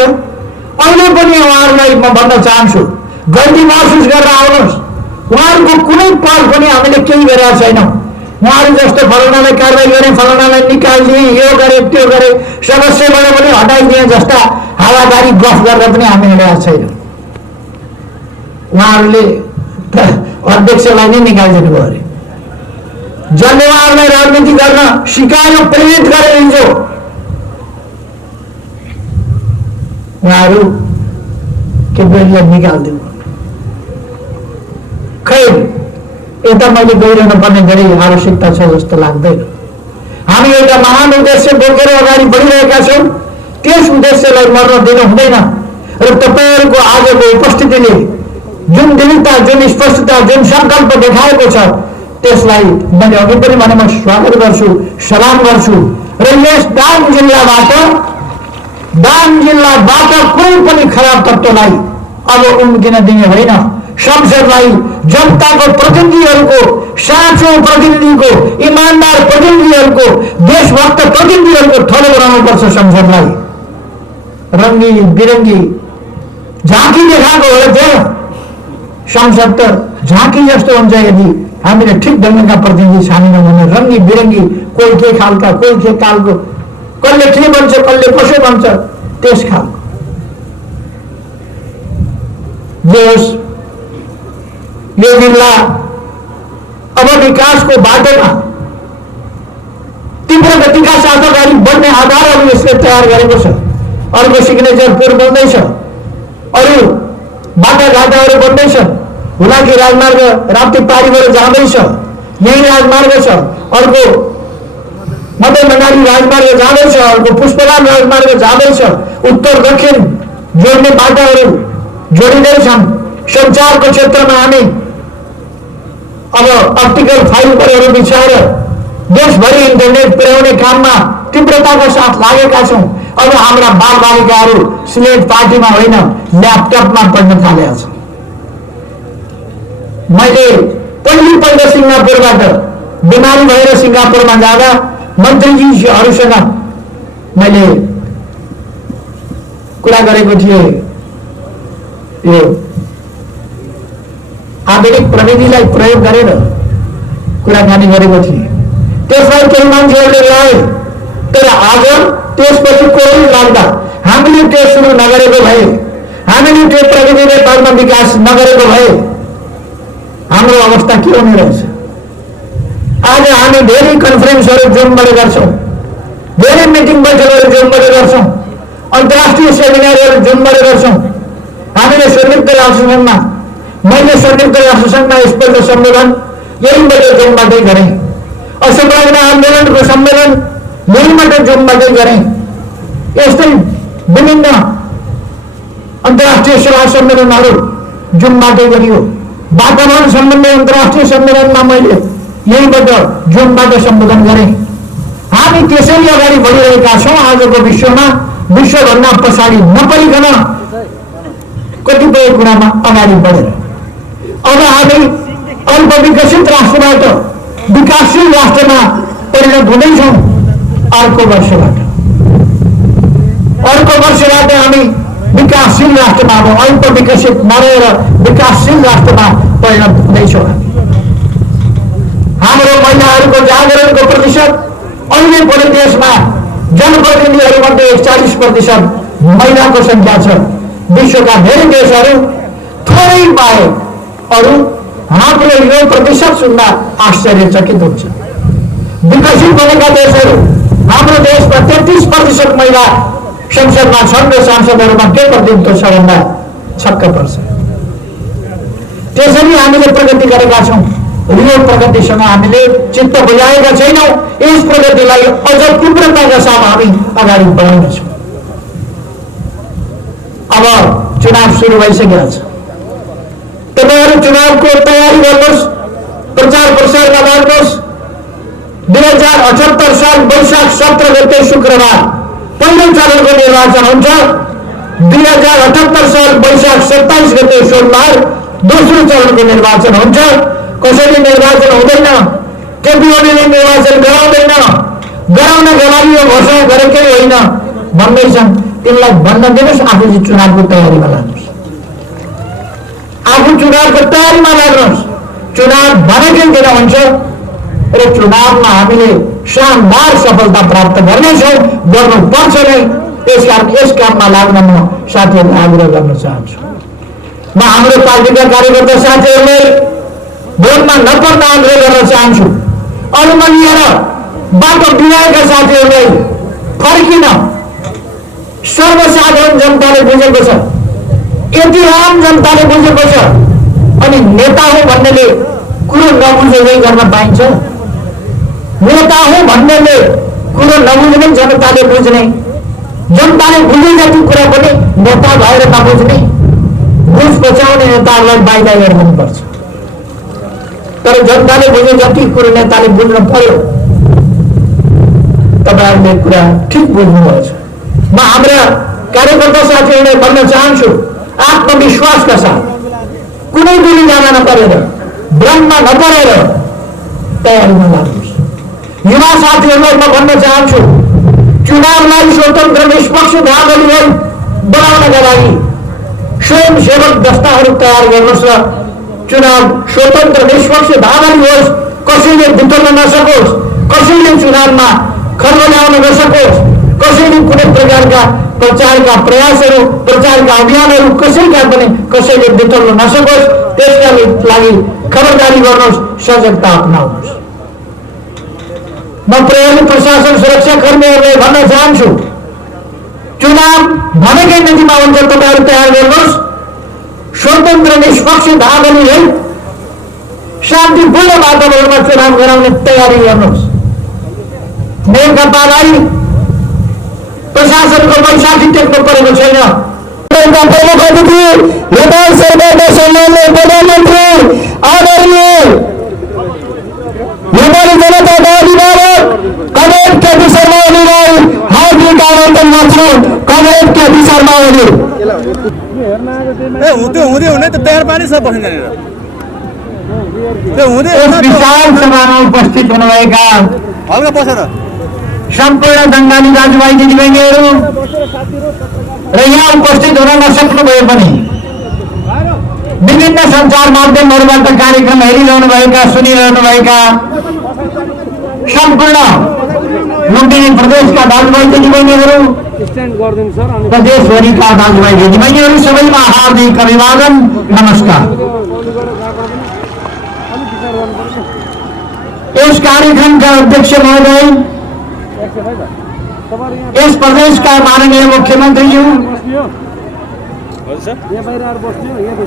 अहिले पनि उहाँहरूलाई म भन्न चाहन्छु, गल्ती महसुस गरेर आउनुहोस्। उहाँहरूको कुनै पल पनि हामीले केही गरेका छैनौँ। उहाँहरू जस्तो फलानालाई कारवाही गरे, फलानालाई निकालिदिए, यो गरे त्यो गरे, सदस्यबाट पनि हटाइदिए जस्ता हावादारी गफ गरेर पनि हामी हिँडेका छैनौँ। उहाँहरूले अध्यक्षलाई नै निकालिदिनु भयो अरे। जसले उहाँहरूलाई राजनीति गर्न सिकायो, प्रेरित गरेर हिजो उहाँहरू के बेललाई निकालिदिनु। खै यता मैले गइरहनु पर्ने धेरै आवश्यकता छ जस्तो लाग्दैन। हामी एउटा महान उद्देश्य बोकेर अगाडि बढिरहेका छौँ, त्यस उद्देश्यलाई मर्न दिनु हुँदैन। र तपाईँहरूको आजको उपस्थितिले जुन दृढता, जुन स्पष्टता, जुन सङ्कल्प देखाएको छ, त्यसलाई मैले अघि पनि भने म स्वागत गर्छु, सलाम गर्छु। र यस दाङ जिल्लाबाट कुनै पनि खराब तत्त्वलाई अब उम्किन दिने होइन। संसदलाई जनताको प्रतिनिधिहरूको, साँचो प्रतिनिधिको, इमानदार प्रतिनिधिहरूको, देशभक्त प्रतिनिधिहरूको थलो बनाउनुपर्छ। संसदलाई रङ्गी बिरङ्गी झाँकी देखाएको हो त्यो संसद त झाँकी जस्तो हुन्छ यदि हामीले ठिक ढङ्गका प्रतिनिधि छानेनौँ भने। रङ्गी बिरङ्गी, कोही के खालका, कोही के कालको, कसले के भन्छ, कसले कसो भन्छ, त्यस खालको। जे होस्, यो जिल्ला अब विकासको बाटोमा तीव्र गतिका साथ अगाडि बढ्ने आधारहरू यसले तयार गरेको छ। अर्को सिग्नेचर पुल बन्दैछ, अरू बाटाघाटाहरू बन्दैछन्। हुलाकी राजमार्ग राप्ती पारीबाट जाँदैछ, यही राजमार्ग छ। अर्को मध्य बङ्गाली राजमार्ग जाँदैछ, अर्को पुष्पलाल राजमार्ग जाँदैछ। उत्तर दक्षिण जोड्ने बाटाहरू जोडिँदैछन्। सञ्चारको क्षेत्रमा हामी अब अप्टिकल फाइबरहरू बिछाएर देशभरि इन्टरनेट पुर्याउने काममा तीव्रताका साथ लागेका छौँ। अब हाम्रा बालबालिकाहरू स्लेट पार्टीमा होइन, ल्यापटपमा पढ्न थालेका छन्। मैले पहिलो सिङ्गापुरबाट बिमारी भएर सिङ्गापुरमा जाँदा मन्त्रीजीहरूसँग मैले कुरा गरेको थिएँ। यो आधुनिक प्रविधिलाई प्रयोग गरेर कुराकानी गरेको थिएँ। त्यसलाई केही मान्छेहरूले ल्याए, तर आज त्यसपछि कोही लाग्दा हामीले त्यो सुरु नगरेको भए, हामीले त्यो प्रविधिले तर्म विकास नगरेको भए हाम्रो अवस्था के हुने रहेछ। आज हामी धेरै कन्फरेन्सहरू जुमबाट गर्छौँ, धेरै मिटिङ बैठकहरू जुमबाट गर्छौँ, अन्तर्राष्ट्रिय सेमिनारहरू जुमबाट गर्छौँ। हामीले संयुक्त राष्ट्रसङ्घमा, मैले संयुक्त राष्ट्रसङ्घमा यसपल्ट सम्मेलन यहीँबाट जुमबाटै गरेँ। असंलग्न आन्दोलनको सम्मेलन यहीँबाट जुमबाटै गरेँ। यस्तै विभिन्न अन्तर्राष्ट्रिय सभा सम्मेलनहरू जुमबाटै गरियो। वातावरण सम्बन्धी अन्तर्राष्ट्रिय सम्मेलनमा मैले यहीँबाट जुमबाट सम्बोधन गरेँ। हामी त्यसैले अगाडि बढिरहेका छौँ। आजको विश्वमा विश्वभन्दा पछाडि नपरिकन कतिपय कुरामा अगाडि बढेर अब हामी अल्प विकसित राष्ट्रबाट विकासशील राष्ट्रमा परिणत हुँदैछौँ। अर्को वर्षबाट हामी विकासशील राष्ट्रमा अब अल्प विकसित नरहेर विकासशील राष्ट्रमा परिणत हुँदैछौँ। हाम्रो महिलाहरूको जागरणको प्रतिशत अहिले पनि देशमा जनप्रतिनिधिहरूमध्ये 41% महिलाको संख्या छ। विश्वका धेरै देशहरू थोरै बाहेक अरू हाम्रो यो प्रतिशत सुन्दा आश्चर्यचकित हुन्छ। विकसित बनेका देशहरू हाम्रो देशमा 33% महिला संसदमा छन् र सांसदहरूमा के प्रतिनिधित्व छ भन्दा छक्क पर्छ। त्यसरी हामीले प्रगति गरेका छौँ। यो प्रगतिसँग हामीले चित्त बुझाएका छैनौँ। यस प्रगतिलाई अझ तीव्रताका साथ हामी अगाडि बढाउनेछौँ। अब चुनाव सुरु भइसकेको छ। तपाईहरू चुनावको तयारी गर्नुहोस्, प्रचार प्रसारमा लाग्नुहोस्। 2078 साल वैशाख 17 गते शुक्रबार पहिलो चरणको निर्वाचन हुन्छ। 2078 साल वैशाख 27 गते सोमबार दोस्रो चरणको निर्वाचन हुन्छ। कसैले निर्वाचन हुँदैन, केपी ओलीले निर्वाचन गराउँदैन, गराउनका लागि यो घोषणा गरेकै होइन भन्दैछन्। तिनलाई भन्न दिनुहोस्, आफू चाहिँ चुनावको तयारीमा लाग्नुहोस्। आफू चुनावको तयारीमा लाग्नुहोस्। चुनाव भनेकै किन हुन्छ र चुनावमा हामीले शानदार सफलता प्राप्त गर्नेछौँ, गर्नुपर्छ नै। त्यसकारण यस काममा लाग्न म साथीहरूलाई आग्रह गर्न चाहन्छु। म हाम्रो पार्टीका कार्यकर्ता साथीहरूलाई भोटमा नपर्न आग्रह गर्न चाहन्छु। अरूमा लिएर बाटो बिराएका साथीहरूलाई फर्किन। सर्वसाधारण जनताले बुझेको छ, यति आम जनताले बुझेको छ। अनि नेता हो भन्नेले कुरो नबुझेकै गर्न पाइन्छ? नेता हो भन्नेले कुरो नबुझ्ने, जनताले बुझ्ने, जनताले बुझे जति कुरा पनि नेता भएर नबुझ्ने, बुझ बचाउने नेताहरूलाई बाहिर हेर्नुपर्छ। तर जनताले बुझे जति कुरो नेताले बुझ्नु पर्यो। तपाईँहरूले कुरा ठिक बुझ्नुभएछ। म हाम्रा कार्यकर्ता साथीहरूलाई भन्न चाहन्छु, आत्मविश्वासका साथ कुनै पनि जान नपरेर, भ्रममा नपरेर तयारीमा लाग्नुहोस्। युवा साथीहरूलाई म भन्न चाहन्छु, चुनावलाई स्वतन्त्र निष्पक्ष ढङ्गले बनाउनका लागि स्वयंसेवक दस्ताहरू तयार गर्नुहोस् र चुनाव स्वतन्त्र निष्पक्ष ढङ्गले होस्। कसैले बितल्न नसकोस्, कसैले चुनावमा खर्च ल्याउन नसकोस्, कसैले कुनै प्रकारका प्रचारका प्रयासहरू, प्रचारका अभियानहरू कसैका पनि कसैले बितल्न नसकोस्। त्यसका लागि खबरदारी गर्नुहोस्, सजगता अपनाउनुहोस्। म प्रहरी प्रशासन सुरक्षा कर्मीहरूलाई भन्न चाहन्छु, चुनाव भनेकै नीतिमा हुन्छ। तपाईँहरू तयार गर्नुहोस्। स्वतन्त्र निष्पक्ष ढङ्गले शान्तिपूर्ण वातावरणमा चुनाव गराउने तयारी गर्नुहोस्। नेकपालाई प्रशासनको वैशाखी टेक्नु परेको छैन। प्रमुख अतिथि नेपाल सरकारका सम्माननीय प्रधानमन्त्री आदरणीय नेपाली जनताका अभिभावक कमरेड केपी शर्मा ओलीलाई हार्दिक आमन्त्रण गर्छु। कमरेड केपी शर्मा ओली हुँदै त तयार पानी छ बस्न विशाल सभामा उपस्थित हुनुभएका हल्का बसेर सम्पूर्ण बङ्गाली दाजुभाइ दिदीबहिनीहरू र यहाँ उपस्थित हुन नसक्नु भए पनि विभिन्न सञ्चार माध्यमहरूबाट कार्यक्रम हेरिरहनुभएका, सुनिरहनुभएका सम्पूर्ण लुम्बिनी प्रदेशका दाजुभाइ दिदीबहिनीहरू, प्रदेशभरिका दाजुभाइ दिदीबहिनीहरू सबैमा हार्दिक अभिवादन, नमस्कार। यस कार्यक्रमका अध्यक्ष महोदय, यस प्रदेशका माननीय मुख्यमन्त्रीज्यू,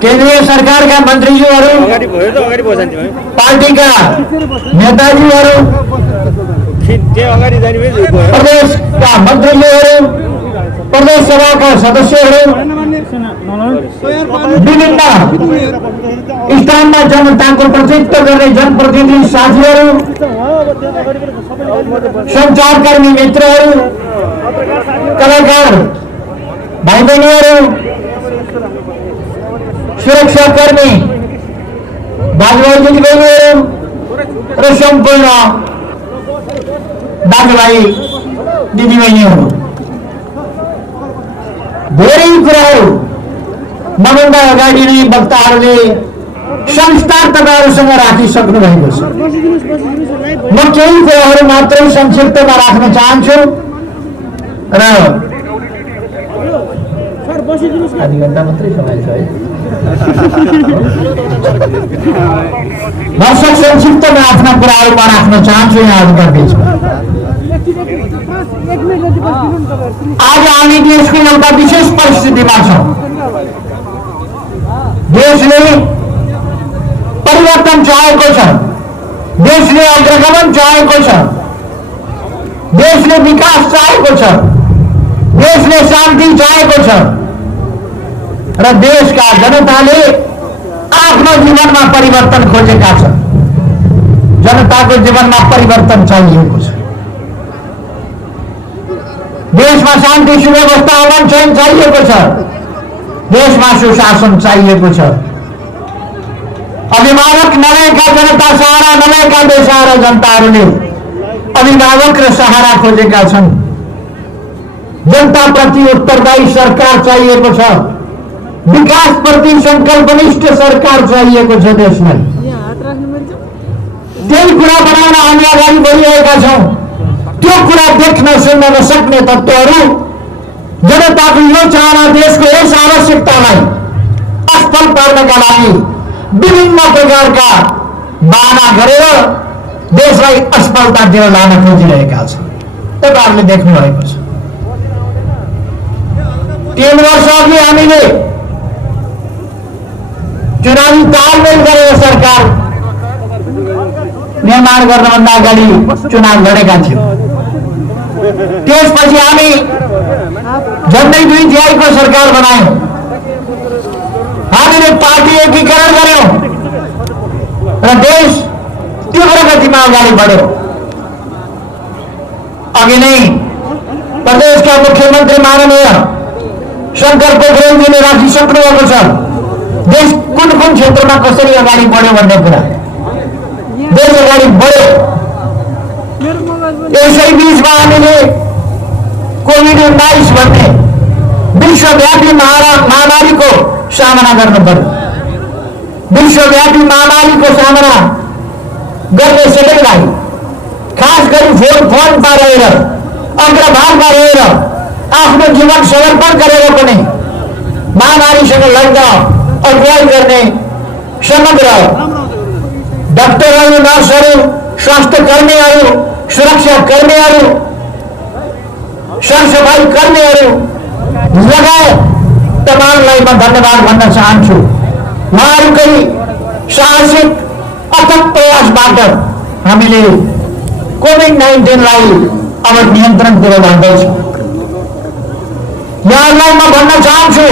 केन्द्रीय सरकारका मन्त्रीज्यूहरू, पार्टीका नेताजीहरू, प्रदेशका मन्त्रीज्यूहरू, प्रदेश सभाका सदस्यहरू, विभिन्न स्थानमा जनताको प्रतिनिधित्व गर्ने जनप्रतिनिधि साथीहरू, सञ्चारकर्मी मित्रहरू, कलाकार भाइ बहिनीहरू, सुरक्षाकर्मी दाजुभाइ दिदीबहिनीहरू र सम्पूर्ण दाजुभाइ दिदीबहिनीहरू, धेरै कुराहरू मभन्दा अगाडि नै वक्ताहरूले संस्कार तपाईँहरूसँग राखिसक्नु भएको छ। म केही कुराहरू मात्रै संक्षिप्तमा राख्न चाहन्छु र आधी घण्टा मात्रै समय छ है। दर्शक संक्षिप्तमा आफ्ना कुराहरू म राख्न चाहन्छु यहाँहरूका बिचमा। आज हामी देशको एउटा विशेष परिस्थितिमा छौँ। देशले परिवर्तन चाहेको छ, देशले अग्रगमन चाहेको छ, देशले विकास चाहेको छ, देशले शान्ति चाहेको छ र देशका जनताले आफ्नो जीवनमा परिवर्तन खोजेका छन्। जनताको जीवनमा परिवर्तन चाहिएको छ। देशमा शान्ति सुव्यवस्था अमन चयन चाहिएको छ। देशमा सुशासन चाहिएको छ। अभिभावक नभएका जनता सहारा नभएका बेसहारा जनताहरूले अभिभावक र सहारा खोजेका छन्। जनताप्रति उत्तरदायी सरकार चाहिएको छ। विकास प्रति संकल्पनिष्ठ सरकार चाहिएको छ देशलाई। त्यही कुरा बनाउन हामी अगाडि बढिरहेका छौँ। त्यो कुरा देख्न सुन्न नसक्ने तत्त्वहरू जनताको यो चाहना, देशको यस आवश्यकतालाई असफल पार्नका लागि विभिन्न प्रकारका बहाना गरेर देशलाई असफलतातिर लान खोजिरहेका छन्। तपाईँहरूले देख्नु भएको छ। 3 वर्ष अघि हामीले चुनावी तालमेल गरेर सरकार निर्माण गर्नभन्दा अगाडि चुनाव लडेका थियौँ। त्यसपछि हामी झन्डै 2/3 को सरकार बनायौँ। हामीले पार्टी एकीकरण गर्यौँ र देश तीव्र गतिमा अगाडि बढ्यो। अघि नै प्रदेशका मुख्यमन्त्री माननीय शंकर पोखरेलजीले राखिसक्नु भएको छ देश कुन कुन क्षेत्रमा कसरी अगाडि बढ्यो भन्ने कुरा। देश अगाडि बढ्यो। यसै बीचमा हामीले कोभिड-19 भन्ने विश्वव्यापी महामारीको सामना गर्नु पर्यो। विश्वव्यापी महामारीको सामना गर्ने सबैलाई, खास गरी फोन पारेर अग्रभागमा रहेर आफ्नो जीवन समर्पण गरेर पनि महामारीसँग लड्न अगुवाई गर्ने समग्र डाक्टरहरू, नर्सहरू, स्वास्थ्य कर्मीहरू, सुरक्षा कर्मीहरू, सरसफाई कर्मीहरू लगायत तमामलाई म धन्यवाद भन्न चाहन्छु। उहाँहरूकै साहसिक अथक प्रयासबाट हामीले कोभिड-19 अब नियन्त्रणतिर लाँदैछौँ। यहाँलाई म भन्न चाहन्छु,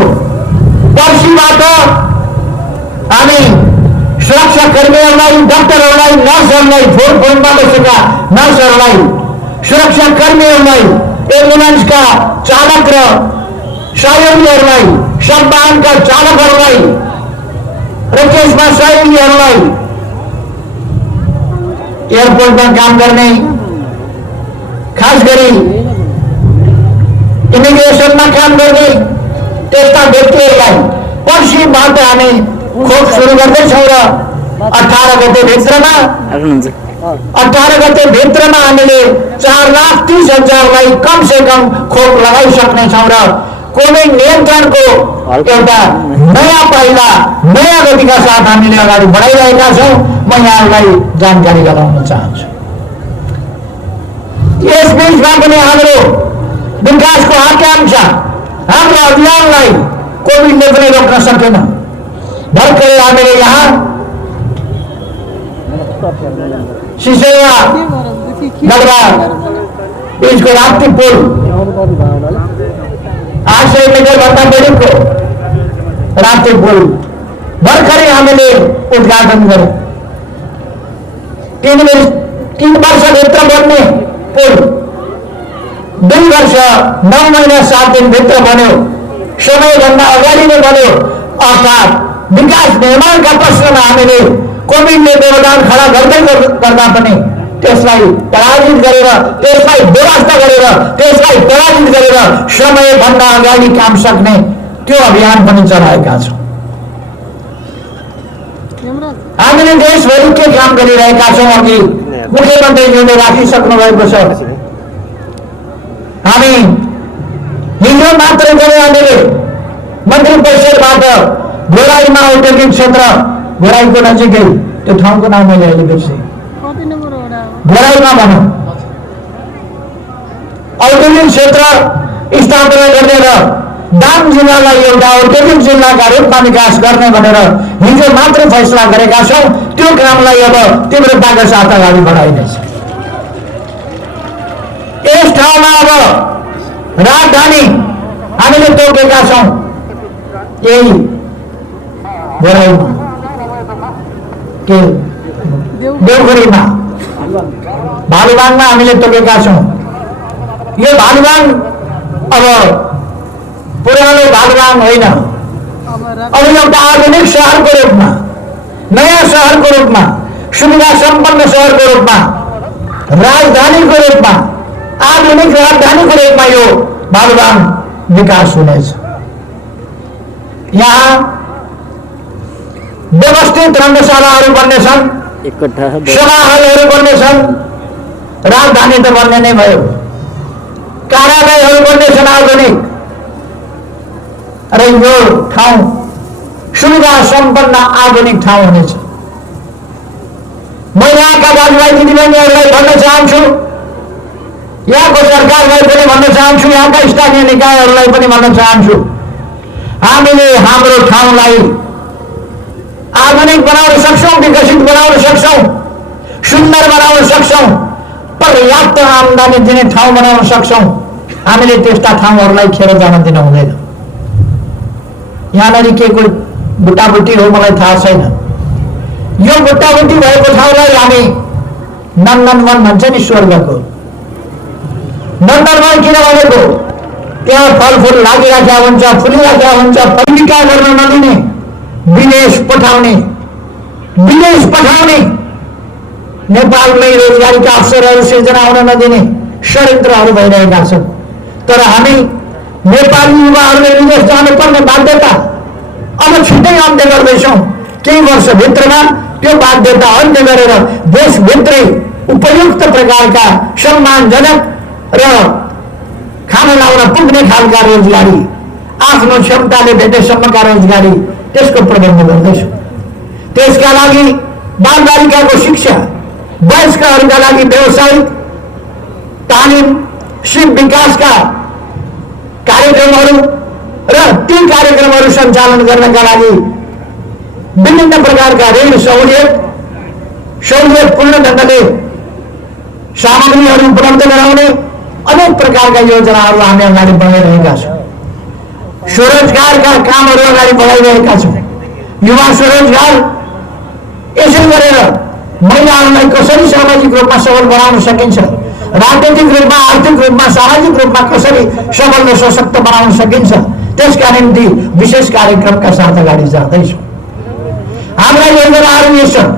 पर्सिबाट हामी सुरक्षा कर्मीहरूलाई, डाक्टरहरूलाई, नर्सहरूलाई, फोनमा बसेका नर्सहरूलाई, सुरक्षा कर्मीहरूलाई, एम्बुलेन्सका चालक र सहयोगीहरूलाई, सब वाहनका चालकहरूलाई र त्यसमा सहयोगीहरूलाई, एयरपोर्टमा काम गर्ने, खास गरी इमिग्रेसनमा काम गर्ने त्यस्ता व्यक्तिहरूलाई पर्सिबाट हामी खोप सुरु गर्दैछौँ र 18 गते भित्रमा हामीले 4,30,000लाई कम से कम खोप लगाइसक्नेछौँ र कोभिड नियन्त्रणको एउटा नयाँ पाइला, नयाँ गतिका साथ हामीले अगाडि बढाइरहेका छौँ। म यहाँहरूलाई जानकारी गराउन चाहन्छु। यस बीचमा पनि हाम्रो विकासको आकांक्षा, हाम्रो अभियानलाई कोभिडले पनि रोक्न सकेन। भर्खरै हामीले यहाँ सिसैया नगरा बीचको राप्ती पुल 800 मिटर भन्दा बढीको राप्ती पुल भर्खरै हामीले उद्घाटन गर्यौँ। 3 वर्षभित्र बन्ने पुल 2 वर्ष 9 महिना 7 दिनभित्र बन्यो। समयभन्दा अगाडि नै बन्यो। अर्थात् विकास निर्माणका प्रश्नमा हामीले कोभिडले व्यवधान खडा गर्दै गर्दा पनि त्यसलाई पराजित गरेर, त्यसलाई बेवास्ता गरेर, त्यसलाई पराजित गरेर समयभन्दा अगाडि काम सक्ने त्यो अभियान पनि चलाएका छौँ। हामीले देशभरि के काम गरिरहेका छौँ अघि मुख्यमन्त्रीज्यूले राखिसक्नु भएको छ। हामी हिजो मात्र गरे हामीले मन्त्री परिषदबाट घोराईमा औद्योगिक क्षेत्र, घोराईको नजिकै त्यो ठाउँको नाम मैले अहिले बिर्सेँ, घोराईमा भनौँ औद्योगिक क्षेत्र स्थापना गर्ने र दाङ जिल्लालाई एउटा औद्योगिक जिल्लाका रूपमा विकास गर्ने भनेर हिजो मात्र फैसला गरेका छौँ। त्यो कामलाई अब तीव्रताका साथ अगाडि बढाइनेछ। यस ठाउँमा अब राजधानी हामीले तोकेका छौँ, यही घोराईमा के देवघरीमा भालुबाङमा हामीले तोकेका छौँ। यो भालुबाङ अब पुरानो भालुबाङ होइन, अब एउटा आधुनिक सहरको रूपमा, नयाँ सहरको रूपमा, सुविधा सम्पन्न सहरको रूपमा, राजधानीको रूपमा, आधुनिक राजधानीको रूपमा यो भालुबाङ विकास हुनेछ। यहाँ व्यवस्थित रङ्गशालाहरू बन्नेछन्, सभाहरू बन्नेछन्, राजधानी त बन्ने नै भयो, कार्यालयहरू बन्नेछन् आधुनिक, र यो ठाउँ सुविधा सम्पन्न आधुनिक ठाउँ हुनेछ। म यहाँका दाजुभाइ दिदीबहिनीहरूलाई भन्न चाहन्छु, यहाँको सरकारलाई पनि भन्न चाहन्छु, यहाँका स्थानीय निकायहरूलाई पनि भन्न चाहन्छु, हामीले हाम्रो ठाउँलाई आधुनिक बनाउन सक्छौँ, विकसित बनाउन सक्छौँ, सुन्दर बनाउन सक्छौँ, पर्याप्त आमदानी दिने ठाउँ बनाउन सक्छौँ। हामीले त्यस्ता ठाउँहरूलाई खेर जान दिन हुँदैन। यहाँनिर के को बुट्टाबुट्टी हो मलाई थाहा छैन। यो बुट्टाबुट्टी भएको ठाउँलाई हामी नन्दनवन भन्छ नि, स्वर्गको नन्दनवन किन भनेको? त्यहाँ फलफुल लागिराखेका हुन्छ, फुलिराखेका हुन्छ, पत्रिका गर्न नदिने, विदेश पठाउने नेपालमै रोजगारीका अवसरहरू सिर्जना हुन नदिने षड्यन्त्रहरू भइरहेका छन्। तर हामी नेपाली युवाहरूले विदेश जानुपर्ने बाध्यता अब छिट्टै अन्त्य गर्दैछौँ। केही वर्षभित्रमा त्यो बाध्यता अन्त्य गरेर देशभित्रै उपयुक्त प्रकारका सम्मानजनक र खाना लाउन पुग्ने खालका रोजगारी, आफ्नो क्षमताले भेटेसम्मका रोजगारी, त्यसको प्रबन्ध गर्दैछौँ। त्यसका लागि बालबालिकाको शिक्षा, वयस्कहरूका लागि व्यवसायिक तालिम, सिप विकासका कार्यक्रमहरू र ती कार्यक्रमहरू सञ्चालन गर्नका लागि विभिन्न प्रकारका ऋण सहुलियतपूर्ण ढङ्गले सामग्रीहरू उपलब्ध गराउने अनेक प्रकारका योजनाहरू हामी अगाडि बढाइरहेका छौँ। स्वरोजगारका कामहरू अगाडि बढाइरहेका छौँ। युवा स्वरोजगार यसै गरेर महिलाहरूलाई कसरी सामाजिक रूपमा सबल बनाउन सकिन्छ, राजनीतिक रूपमा, आर्थिक रूपमा, सामाजिक रूपमा कसरी सबल र सशक्त बनाउन सकिन्छ, त्यसका निम्ति विशेष कार्यक्रमका साथ अगाडि जाँदैछौँ। हाम्रा योजनाहरू यी छन्,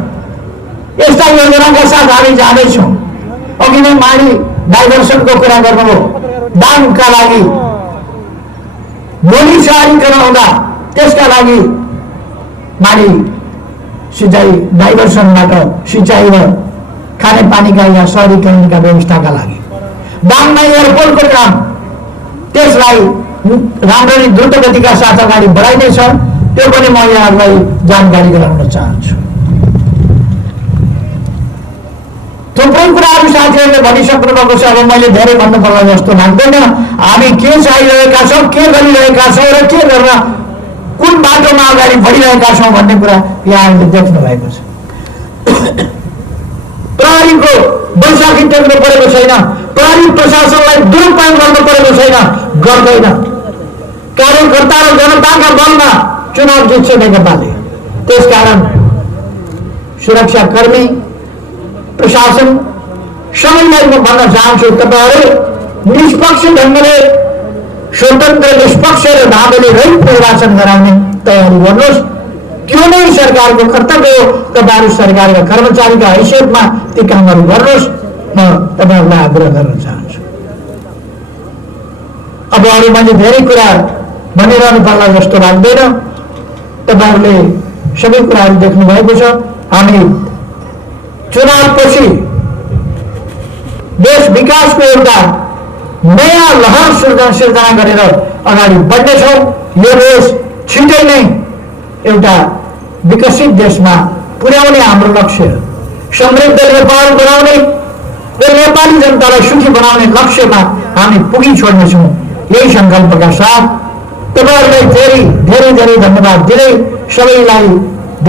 यस्ता योजनाका साथ हामी जाँदैछौँ। अघि नै माडी डाइभर्सनको कुरा गर्नुभयो। दाङका लागि भोलि सहरीकरण हुँदा त्यसका लागि माडी सिँचाइ डाइभर्सनबाट सिँचाइ र खानेपानीका या सहरीकरणका व्यवस्थाका लागि दाङमा एयरपोर्टको काम, त्यसलाई राम्ररी द्रुत गतिका साथ अगाडि बढाइनेछ। त्यो पनि म यहाँहरूलाई जानकारी गराउन चाहन्छु। थुप्रै कुराहरू साथीहरूले भनिसक्नु भएको छ, अब मैले धेरै भन्नु पर्ला जस्तो लाग्दैन। हामी के चाहिरहेका छौँ, के गरिरहेका छौँ र के गर्न, कुन बाटोमा अगाडि बढिरहेका छौँ भन्ने कुरा यहाँहरूले देख्नु भएको छ। प्रहरीको बैशाखी टेक्नु परेको छैन, प्रहरी प्रशासनलाई दुरुपयोग गर्नु परेको छैन, गर्दैन। कार्यकर्ता र जनताका बलमा चुनाव जित्छ नेकपाले। त्यसकारण सुरक्षाकर्मी, प्रशासन सबैलाई म भन्न चाहन्छु, तपाईँहरू निष्पक्ष ढङ्गले, स्वतन्त्र, निष्पक्ष र धाँधली रहित निर्वाचन गराउने तयारी गर्नुहोस्। क्यों नहीं सरकारको कर्तव्य हो तपाईहरु सरकारका कर्मचारीका हैसियतमा ती कामहरु गर्नुहोस् म तपाईहरुलाई आग्रह गर्न चाहन्छु। अब अरु मैले धेरै कुरा भनिरहनु पर्ला जस्तो लाग्दैन। तपाईहरुले सबै कुराहरु देख्नु भएको छ। हामी चुनावपछि देश विकासको एउटा नयाँ लहर सिर्जना गरेर अगाडि बढ्नेछौँ। यो देश छिटै नै एउटा विकसित देशमा पुर्याउने हाम्रो लक्ष्य, समृद्ध नेपाल बनाउने र नेपाली जनतालाई सुखी बनाउने लक्ष्यमा हामी पुगी छोड्नेछौँ। यही संकल्पका साथ तपाईहरुलाई धेरै धेरै धेरै धन्यवाद दिँदै सबैलाई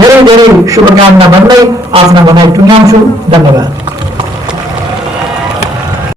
धेरै धेरै शुभकामना भन्दै आफ्ना भनाइ टुङ्ग्याउँछु। धन्यवाद।